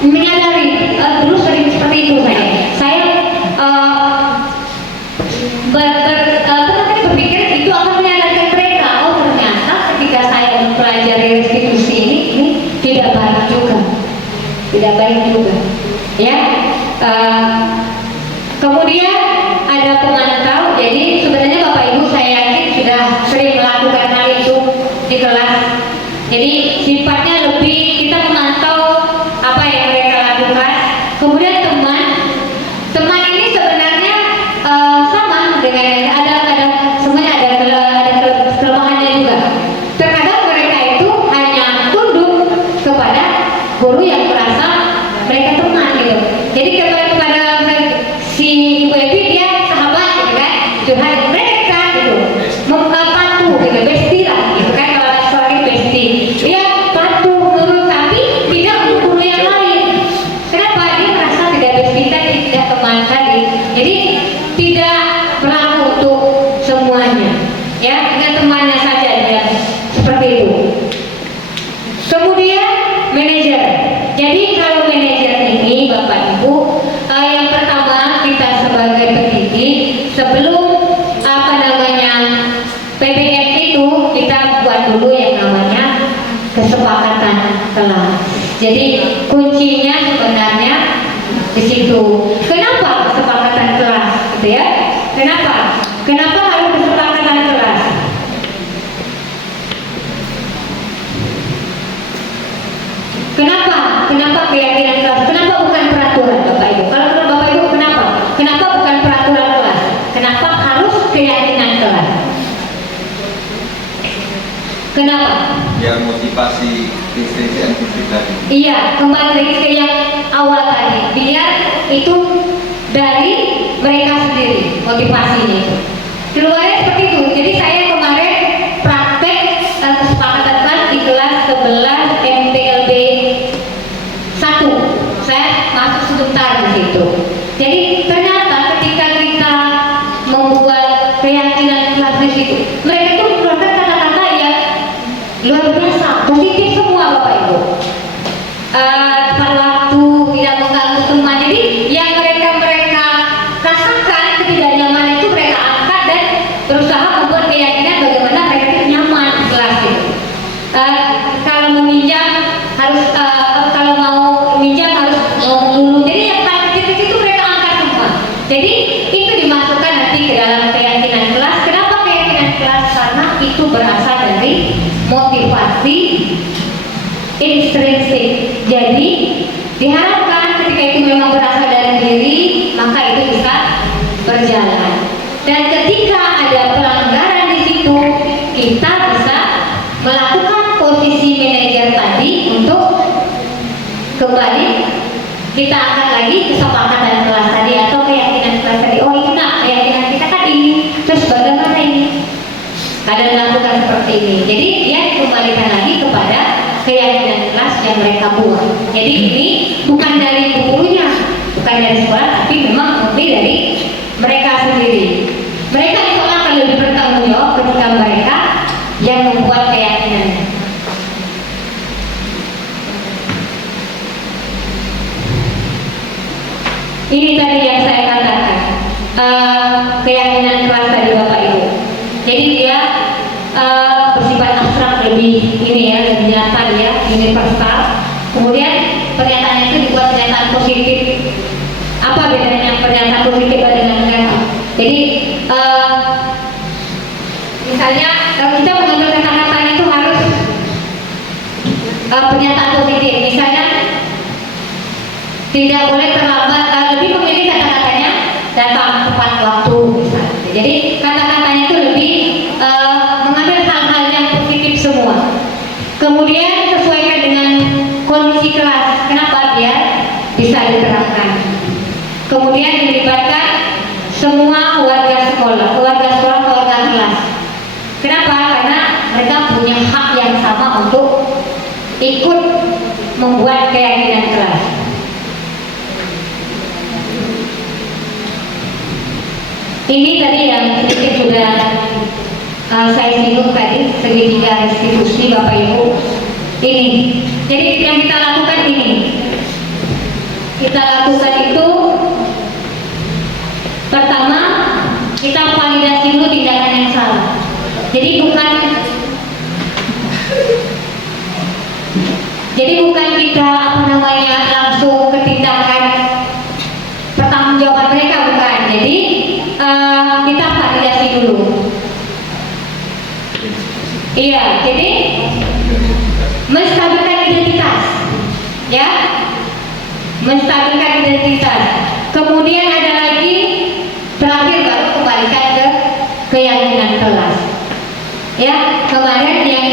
menyadari dulu sering seperti itu saya berpikir itu akan menyadarkan mereka. Oh ternyata ketika saya mempelajari restitusi ini tidak baik juga, ya. Kemudian ada pemantau. Jadi sebenarnya Bapak Ibu saya yakin sudah sering melakukan hal itu di kelas. Jadi sifatnya lebih kita memantau apa yang mereka lakukan. Kemudian teman ini sebenarnya sama dengan semuanya ada kelemahannya juga. Terkadang mereka itu hanya tunduk kepada guru yang merasa mereka teman gitu. Jadi kepada si Ibu Evi dia sahabat gitu kan, curhat mereka gitu, patuh gitu, bestie lah gitu kan, kalau sorry bestie, dia patuh nurut tapi tidak untuk guru yang lain. Kenapa? Dia merasa tidak bestie tadi, tidak teman tadi, jadi tidak berlaku untuk semuanya, ya dengan temannya saja dia seperti itu. Kemudian manajer. Jadi kalau manajer ini Bapak Ibu, yang pertama kita sebagai pendidik sebelum PBM itu kita buat dulu yang namanya kesepakatan kelas. Jadi kuncinya sebenarnya di situ. Kenapa kesepakatan kelas, gitu ya? Kenapa harus kesepakatan kelas? Kenapa keyakinan kelas? Kenapa bukan peraturan, Bapak Ibu? Kalau menurut Bapak Ibu kenapa bukan peraturan kelas? Kenapa harus keyakinan kelas? Kenapa? Biar motivasi intrinsik tadi. Iya, kembali lagi ke yang awal tadi. Biar itu dari mereka sendiri motivasinya itu. Keluarnya seperti itu. Jadi saya kemarin praktek kesepakatan kelas di kelas 11 MPLB 1. Saya masuk sebentar di situ. Jadi ternyata ketika kita membuat keyakinan kelas di situ, mereka itu mengeluarkan kata-kata yang luar biasa, positif semua Bapak Ibu. Pada waktu tidak mengganggu teman, jadi yang mereka rasakan ketidaknyamanan itu mereka angkat dan berusaha membuat keyakinan bagaimana mereka itu nyaman di kelas itu. Kalau meminjam harus kalau mau minjam harus dulu. Jadi yang paling kecil itu mereka angkat semua. Jadi itu dimasukkan nanti ke dalam keyakinan kelas. Kenapa keyakinan kelas? Karena itu berasal dari motivasi intrinsik. Jadi diharapkan ketika itu memang berasal dari diri, maka itu bisa berjalan. Dan ketika ada pelanggaran di situ, kita bisa melakukan posisi manajer tadi untuk kembali kita angkat lagi kesepakatan kelas tadi atau keyakinan kelas tadi. Oh ini nak, keyakinan kita kan ini, terus bagaimana ini? Kadang melakukan seperti ini. Jadi dia dikembalikan lagi kepada keyakinan kelas yang mereka buat. Jadi ini bukan dari gurunya, bukan dari sekolah, tapi memang murni dari mereka sendiri. Mereka itu akan lebih bertanggung jawab ketika mereka yang membuat keyakinannya. Ini tadi yang saya katakan, keyakinan kelas tadi Bapak Ibu. Jadi dia bersifat abstrak, lebih ini ya, lebih nyata ya, universal. Kemudian pernyataan itu dibuat pernyataan positif. Apa bedanya pernyataan positif dengan negatif? Jadi misalnya kalau kita mengambil kata-katanya itu harus pernyataan positif. Misalnya tidak boleh terlambat, lebih memilih kata-katanya datang tepat waktu misalnya. Jadi kata-katanya itu lebih mengambil hal-hal yang positif semua. Kemudian sesuaikan dengan kondisi kelas. Kenapa? Biar bisa diterapkan. Kemudian dilibatkan semua warga sekolah, keluarga kelas. Kenapa? Karena mereka punya hak yang sama untuk ikut membuat keyakinan kelas. Ini tadi yang sedikit sudah saya singgung tadi, segitiga restitusi Bapak Ibu. Ini, jadi yang kita lakukan ini, kita lakukan itu pertama kita validasi dulu tindakan yang salah. Jadi bukan kita langsung ke tindakan pertanggungjawaban mereka, bukan. Jadi kita validasi dulu. Iya, jadi menstabilkan identitas, ya, menstabilkan identitas. Kemudian ada lagi terakhir baru kembalikan ke keyakinan kelas. Ya, kemarin yang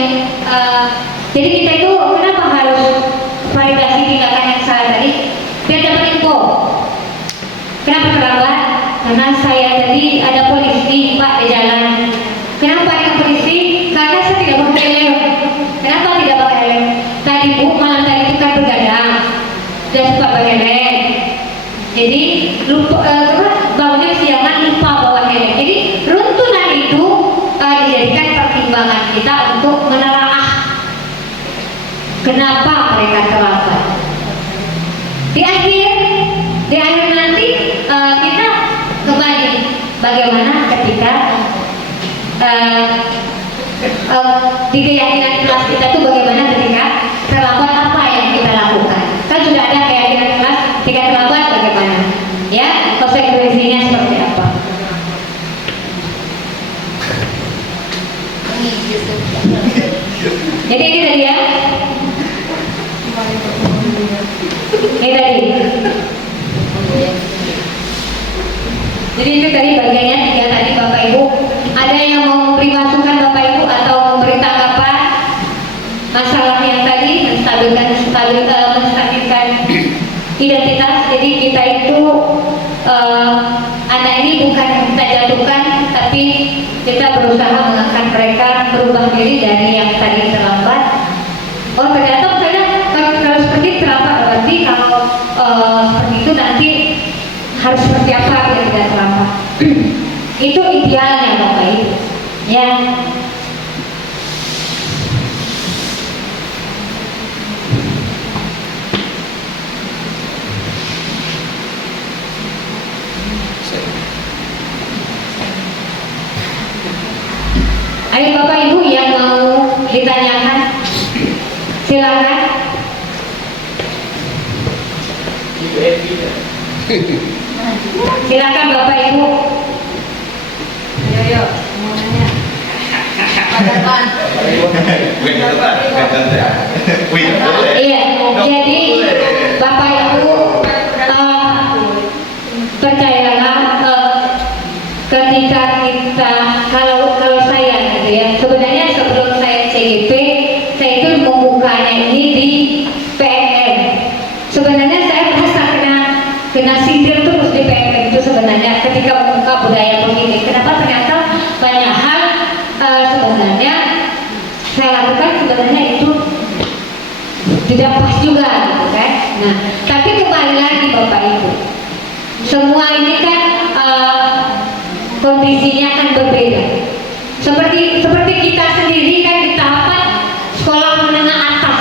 jadi kita itu kenapa harus validasi tindakan yang salah tadi? Biar dapat info. Kenapa terlambat? Karena saya tadi ada polisi Pak di jalan. Kenapa ada polisi? Karena saya tidak pakai helm. Kenapa tidak pakai helm? Tadi Bu, malam tadi itu kan begadang dan suka pakai helm. Jadi lupa bangunnya kesiangan, lupa bawa helm. Jadi runtunan itu dijadikan pertimbangan kita untuk menelaah kenapa mereka terlambat. Di akhir nanti kita kembali bagaimana ketika di keyakinan kelas kita tuh bagaimana ketika terlambat, apa yang kita lakukan. Kan sudah ada keyakinan kelas ketika terlambat bagaimana, ya, konsekuensinya seperti apa. Jadi ini tadi ya, ini tadi. Jadi itu tadi bagiannya 3 tadi Bapak Ibu. Ada yang mau memberi masukan Bapak Ibu atau memberi tanggapan masalah yang tadi menstabilkan identitas. Jadi kita itu anak ini bukan kita jatuhkan, tapi kita berusaha mengangkat mereka berubah diri dari yang tadi terlambat. Oh ternyata kalau seperti terlambat, berarti kalau seperti itu nanti harus seperti apa biar tidak terlambat. Itu idealnya Bapak Ibu, ya. Ayo Bapak Ibu yang mau ditanyakan, silakan. Silakan Bapak Ibu. Ayo, mau nanya. Iya, jadi Bapak Ibu percayalah ketika kita kalau saya gitu ya, sebenarnya sebelum saya CGP saya itu membukanya ini di PNM. Sebenarnya saya merasa kembali lagi Bapak Ibu, semua ini kan kondisinya kan berbeda. Seperti kita sendiri kan di tahapan sekolah menengah atas,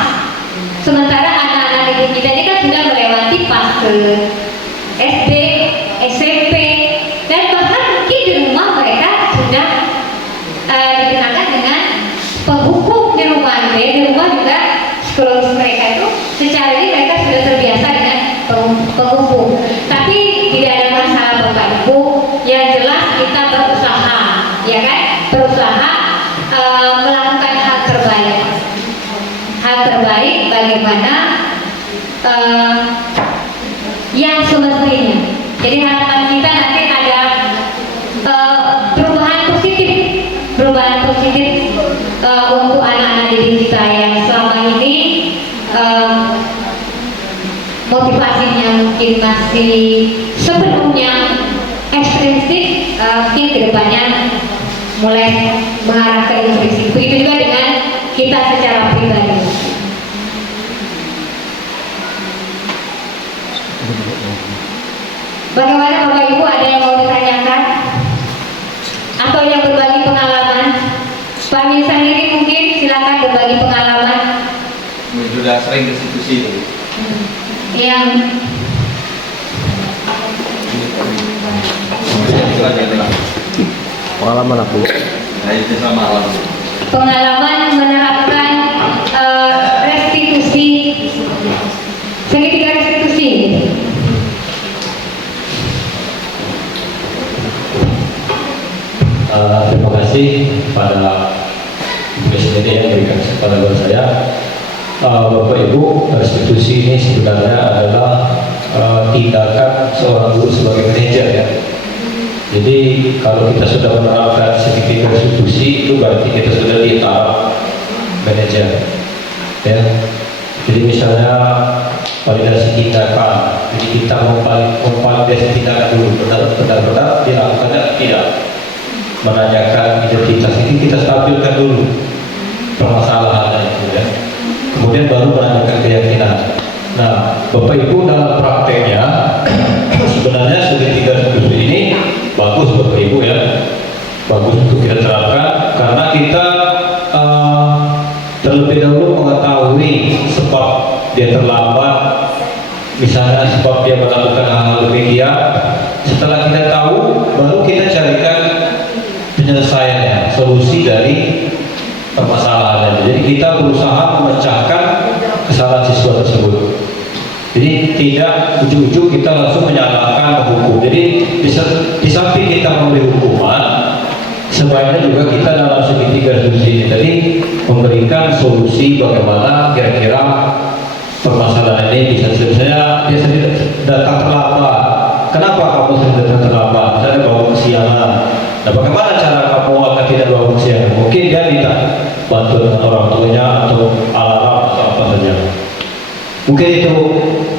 sementara anak-anak didik kita ini kan sudah melewati fase SD, SMP, dan bahkan mungkin di rumah mereka sudah dikenakan dengan penghukum di rumah. Di rumah juga psikologis mereka itu secara ini mereka sudah terbiasa dengan penghukum. Tapi tidak ada masalah Bapak Ibu, yang jelas kita berusaha, ya kan? Berusaha melakukan hal terbaik bagaimana yang semestinya. Jadi harapan kita nanti ada perubahan positif untuk anak-anak didik kita yang selama ini motivasinya mungkin masih sepenuhnya ekstrinsi, mungkin kedepannya mulai mengarah ke intrinsik. Begitu juga dengan kita secara pribadi. Bagaimana Bapak Ibu, ada yang mau ditanyakan atau yang berbagi pengalaman? Pak Amin sendiri mungkin silakan berbagi pengalaman. Sudah sering restitusi itu. Yang Pengalaman aku. Nah, itu sama alam. pengalaman menerapkan restitusi, segitiga restitusi. Terima kasih pada Presiden yang memberikan kesempatan buat saya. Bapak Ibu, restitusi ini sebenarnya adalah tindakan seorang guru sebagai manajer ya. Jadi kalau kita sudah menerapkan segitiga restitusi itu berarti kita sudah di tahap manajer ya. Jadi misalnya validasi tindakan, jadi kita memvalidasi tindakan dulu benar-benar dilakukannya tidak, menanyakan identitas ini kita stabilkan dulu permasalahannya itu ya. Kemudian baru menanyakan keyakinan. Nah, Bapak Ibu dalam prakteknya sebenarnya segitiga restitusi ini bagus Bapak Ibu ya, bagus untuk kita terapkan karena kita terlebih dahulu mengetahui sebab dia terlambat, misalnya sebab dia melakukan hal-hal demikian. Setelah kita tahu, baru kita carikan penyelesaiannya, solusi dari permasalahannya. Jadi kita berusaha memecahkan kesalahan siswa tersebut. Jadi tidak ujung-ujung kita langsung menyalahkan menghukum. Jadi di samping kita memberi hukuman, sebaiknya juga kita dalam segitiga restitusi ini tadi memberikan solusi bagaimana kira-kira permasalahan ini bisa selesai. Dia sendiri datang terlambat. Kenapa kamu sering datang terlambat? Misalnya bawa kesiangan. Nah, bagaimana cara kamu agar tidak bawa kesiangan? Mungkin dia minta bantuan dengan orang tuanya atau alarm atau apa saja. Mungkin itu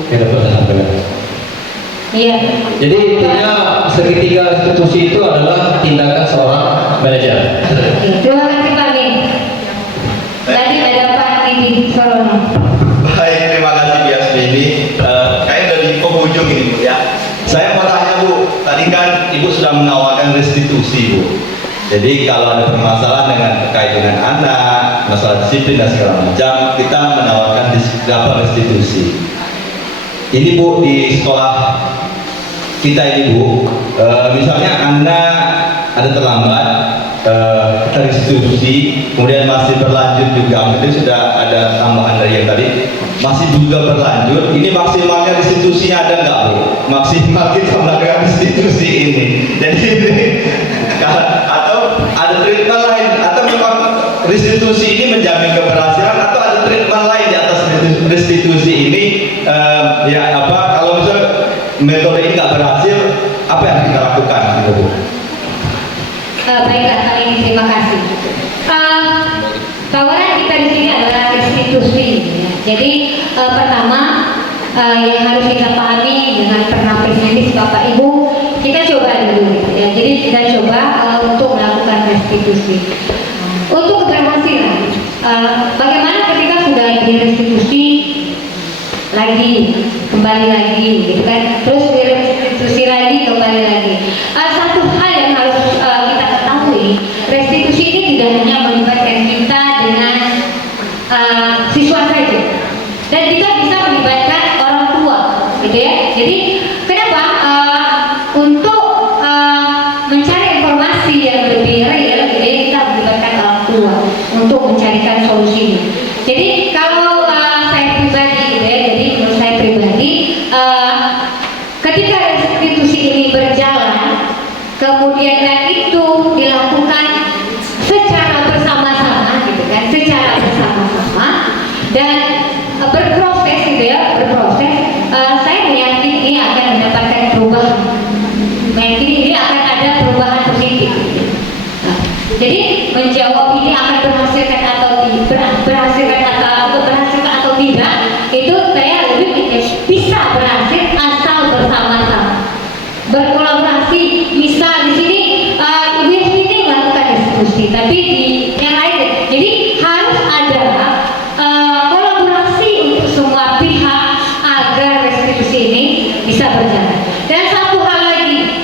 yang dapat saya sampaikan. Iya. Jadi intinya segitiga restitusi itu adalah tindakan seorang manajer. Terima kasih Pak Min. Tadi ada Pak Didi Sorono. Baik, terima kasih Bu Yasmini. Kayaknya udah di penghujung ini Bu ya. Saya mau tanya Bu, tadi kan Ibu sudah menawarkan restitusi Bu. Jadi kalau ada permasalahan terkait dengan anak, masalah disiplin dan segala macam, kita menawarkan restitusi. Ini Bu, di sekolah kita ini Bu, misalnya anak ada terlambat, kita restitusi, kemudian masih berlanjut juga, mungkin sudah ada tambahan dari yang tadi, masih juga berlanjut, ini maksimalnya restitusinya ada nggak Bu? Maksimal kita melakukan restitusi ini. Jadi atau ada treatment lain, atau memang restitusi ini menjamin keberhasilan, atau ada treatment lain di atas restitusi ini? Ya apa, kalau misalnya metode ini nggak berhasil, apa yang kita lakukan gitu Bu? Baiklah, kali ini terima kasih. Tawaran kita di sini adalah restitusi. Ya. Jadi pertama yang harus kita pahami dengan pernafas medis Bapak Ibu, kita coba dulu. Ya. Jadi kita coba untuk melakukan restitusi. Untuk keberhasilan, bagaimana ketika sudah direstitusi lagi kembali kembali lagi gitu kan, terus restitusi lagi kembali lagi. Satu hal yang harus kita ketahui, restitusi ini tidak hanya melibatkan kita dengan siswa saja, dan kita bisa melibatkan orang tua gitu ya. Jadi kenapa untuk mencari informasi yang lebih real gitu ya, kita melibatkan orang tua untuk mencarikan solusinya. Jadi kalau saya pribadi gitu ya, jadi menurut saya pribadi ketika restitusi ini berjalan, kemudian itu dilakukan secara bersama-sama gitu kan, secara bersama-sama dan berproses gitu ya, berproses, saya meyakini ini akan mendapatkan perubahan, meyakini ini akan ada perubahan positif. Jadi menjawab ini akan berhasilkan atau tidak, itu saya lebih bisa berhasil asal bersama-sama berkolaborasi. Misal di sini Ibu Yasmini melakukan diskusi, tapi di yang lain, jadi harus ada kolaborasi untuk semua pihak agar restitusi ini bisa berjalan. Dan satu hal lagi,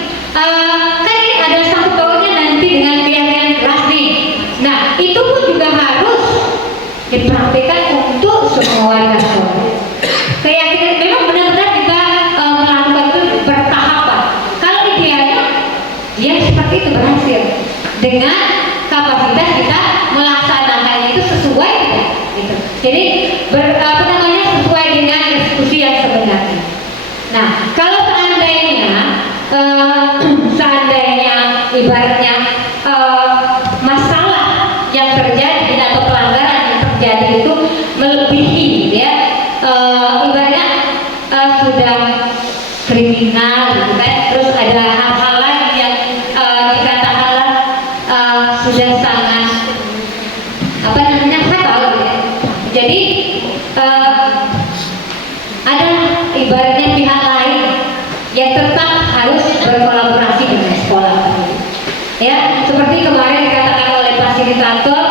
kan ini ada sangkut pautnya nanti dengan keyakinan keras nih. Nah, itu pun juga harus dipraktikkan untuk semua warga sekolah. Keyakinan memang benar-benar kita melakukan itu bertahapan. Kalau idealnya dia seperti itu berhasil dengan kapasitas kita melaksanakan itu sesuai gitu. Jadi sesuai dengan diskusi yang sebenarnya. Nah, kalau seandainya ibaratnya masalah yang terjadi atau pelanggaran yang terjadi itu melebihi ya, ibaratnya sudah kriminal gitu kan, terus ada hal-hal lain yang dikatakanlah sudah sangat fatal gitu ya. Jadi ada ibaratnya pihak lain yang tetap harus berkolaborasi dengan sekolah ya, seperti kemarin dikatakan oleh fasilitator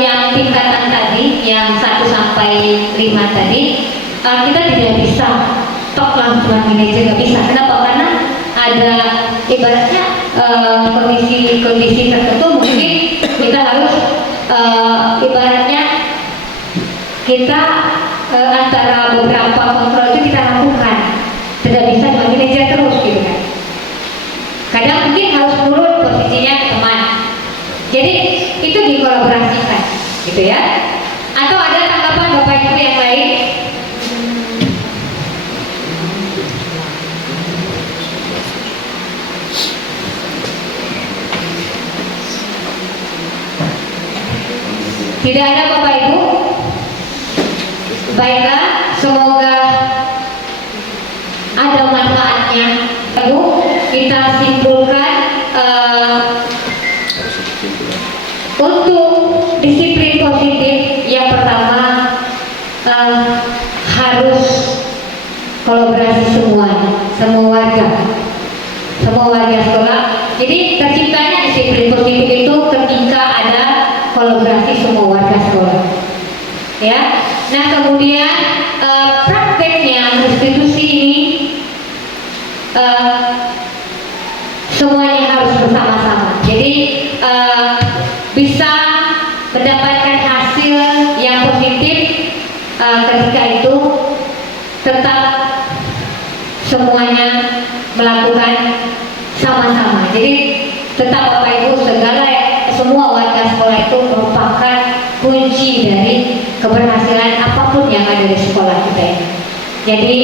yang tingkatan tadi, yang 1 sampai 5 tadi, kita tidak bisa tok langsung manajer, nggak bisa. Kenapa? Karena ada ibaratnya kondisi tertentu, mungkin kita harus ibaratnya kita antara beberapa kontrol itu kita lakukan, tidak bisa manajer terus gitu kan. Kadang mungkin harus turun posisinya ke teman, jadi itu dikolaborasikan gitu ya. Atau ada tanggapan Bapak Ibu yang lain? Tidak ada Bapak Ibu? Baiklah, semoga ada manfaatnya. Ibu, kita simpulkan untuk disiplin positif yang pertama harus kolaborasi semua warga sekolah. Jadi terciptanya disiplin positif itu ketika ada kolaborasi semua warga sekolah ya. Nah, kemudian prakteknya restitusi ini semuanya harus bersama-sama, jadi bisa mendapatkan hasil yang positif ketika itu tetap semuanya melakukan sama-sama. Jadi tetap Bapak Ibu semua warga sekolah itu merupakan kunci dari keberhasilan apapun yang ada di sekolah kita ini. Jadi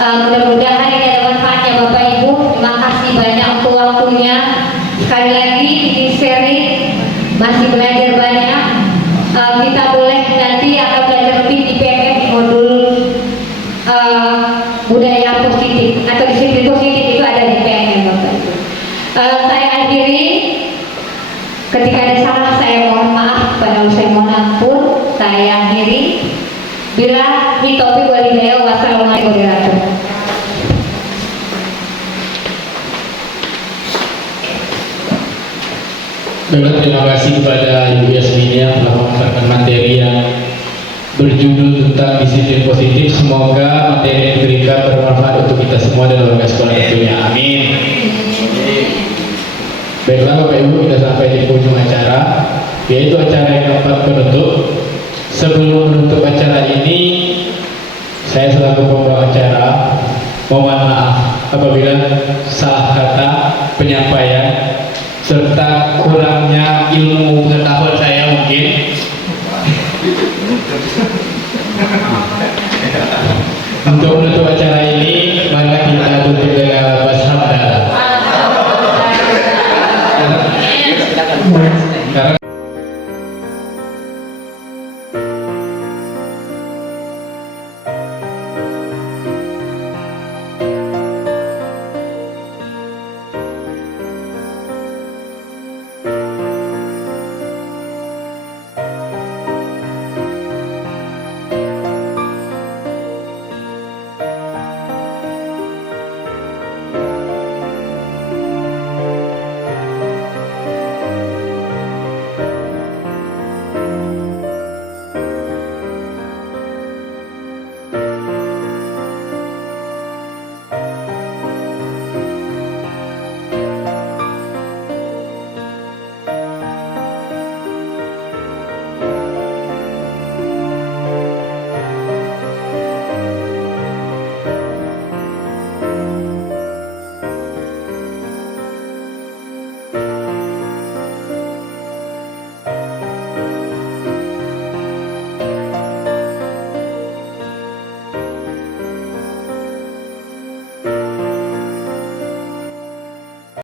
mudah-mudahan ini ada manfaatnya Bapak Ibu. Terima kasih banyak untuk waktunya. Sekali lagi ini sharing, masih belajar banyak. Kita boleh nanti akan belajar lebih di PMM di modul budaya positif atau disiplin positif, itu ada di PMM Bapak Ibu. Saya akhiri, ketika ada salah saya mohon maaf, pada saya mohon ampun. Saya akhiri. Bila hitopik walidaya, wassalamualaikum warahmatullahi wabarakatuh. Baiklah, terima kasih kepada Ibu Yasmini yang telah mengantarkan materi yang berjudul tentang disiplin positif. Semoga materi yang diberikan bermanfaat untuk kita semua dan warga sekolah tentunya. Amin. Baiklah Bapak Ibu, kita sampai di ujung acara, yaitu acara yang keempat penutup. Sebelum menutup acara ini, saya selaku pembawa acara mohon maaf apabila salah kata penyampaian serta kurangnya ilmu pengetahuan saya mungkin. Untuk menutup acara ini, marilah kita tutup dengan lafaz hamdalah.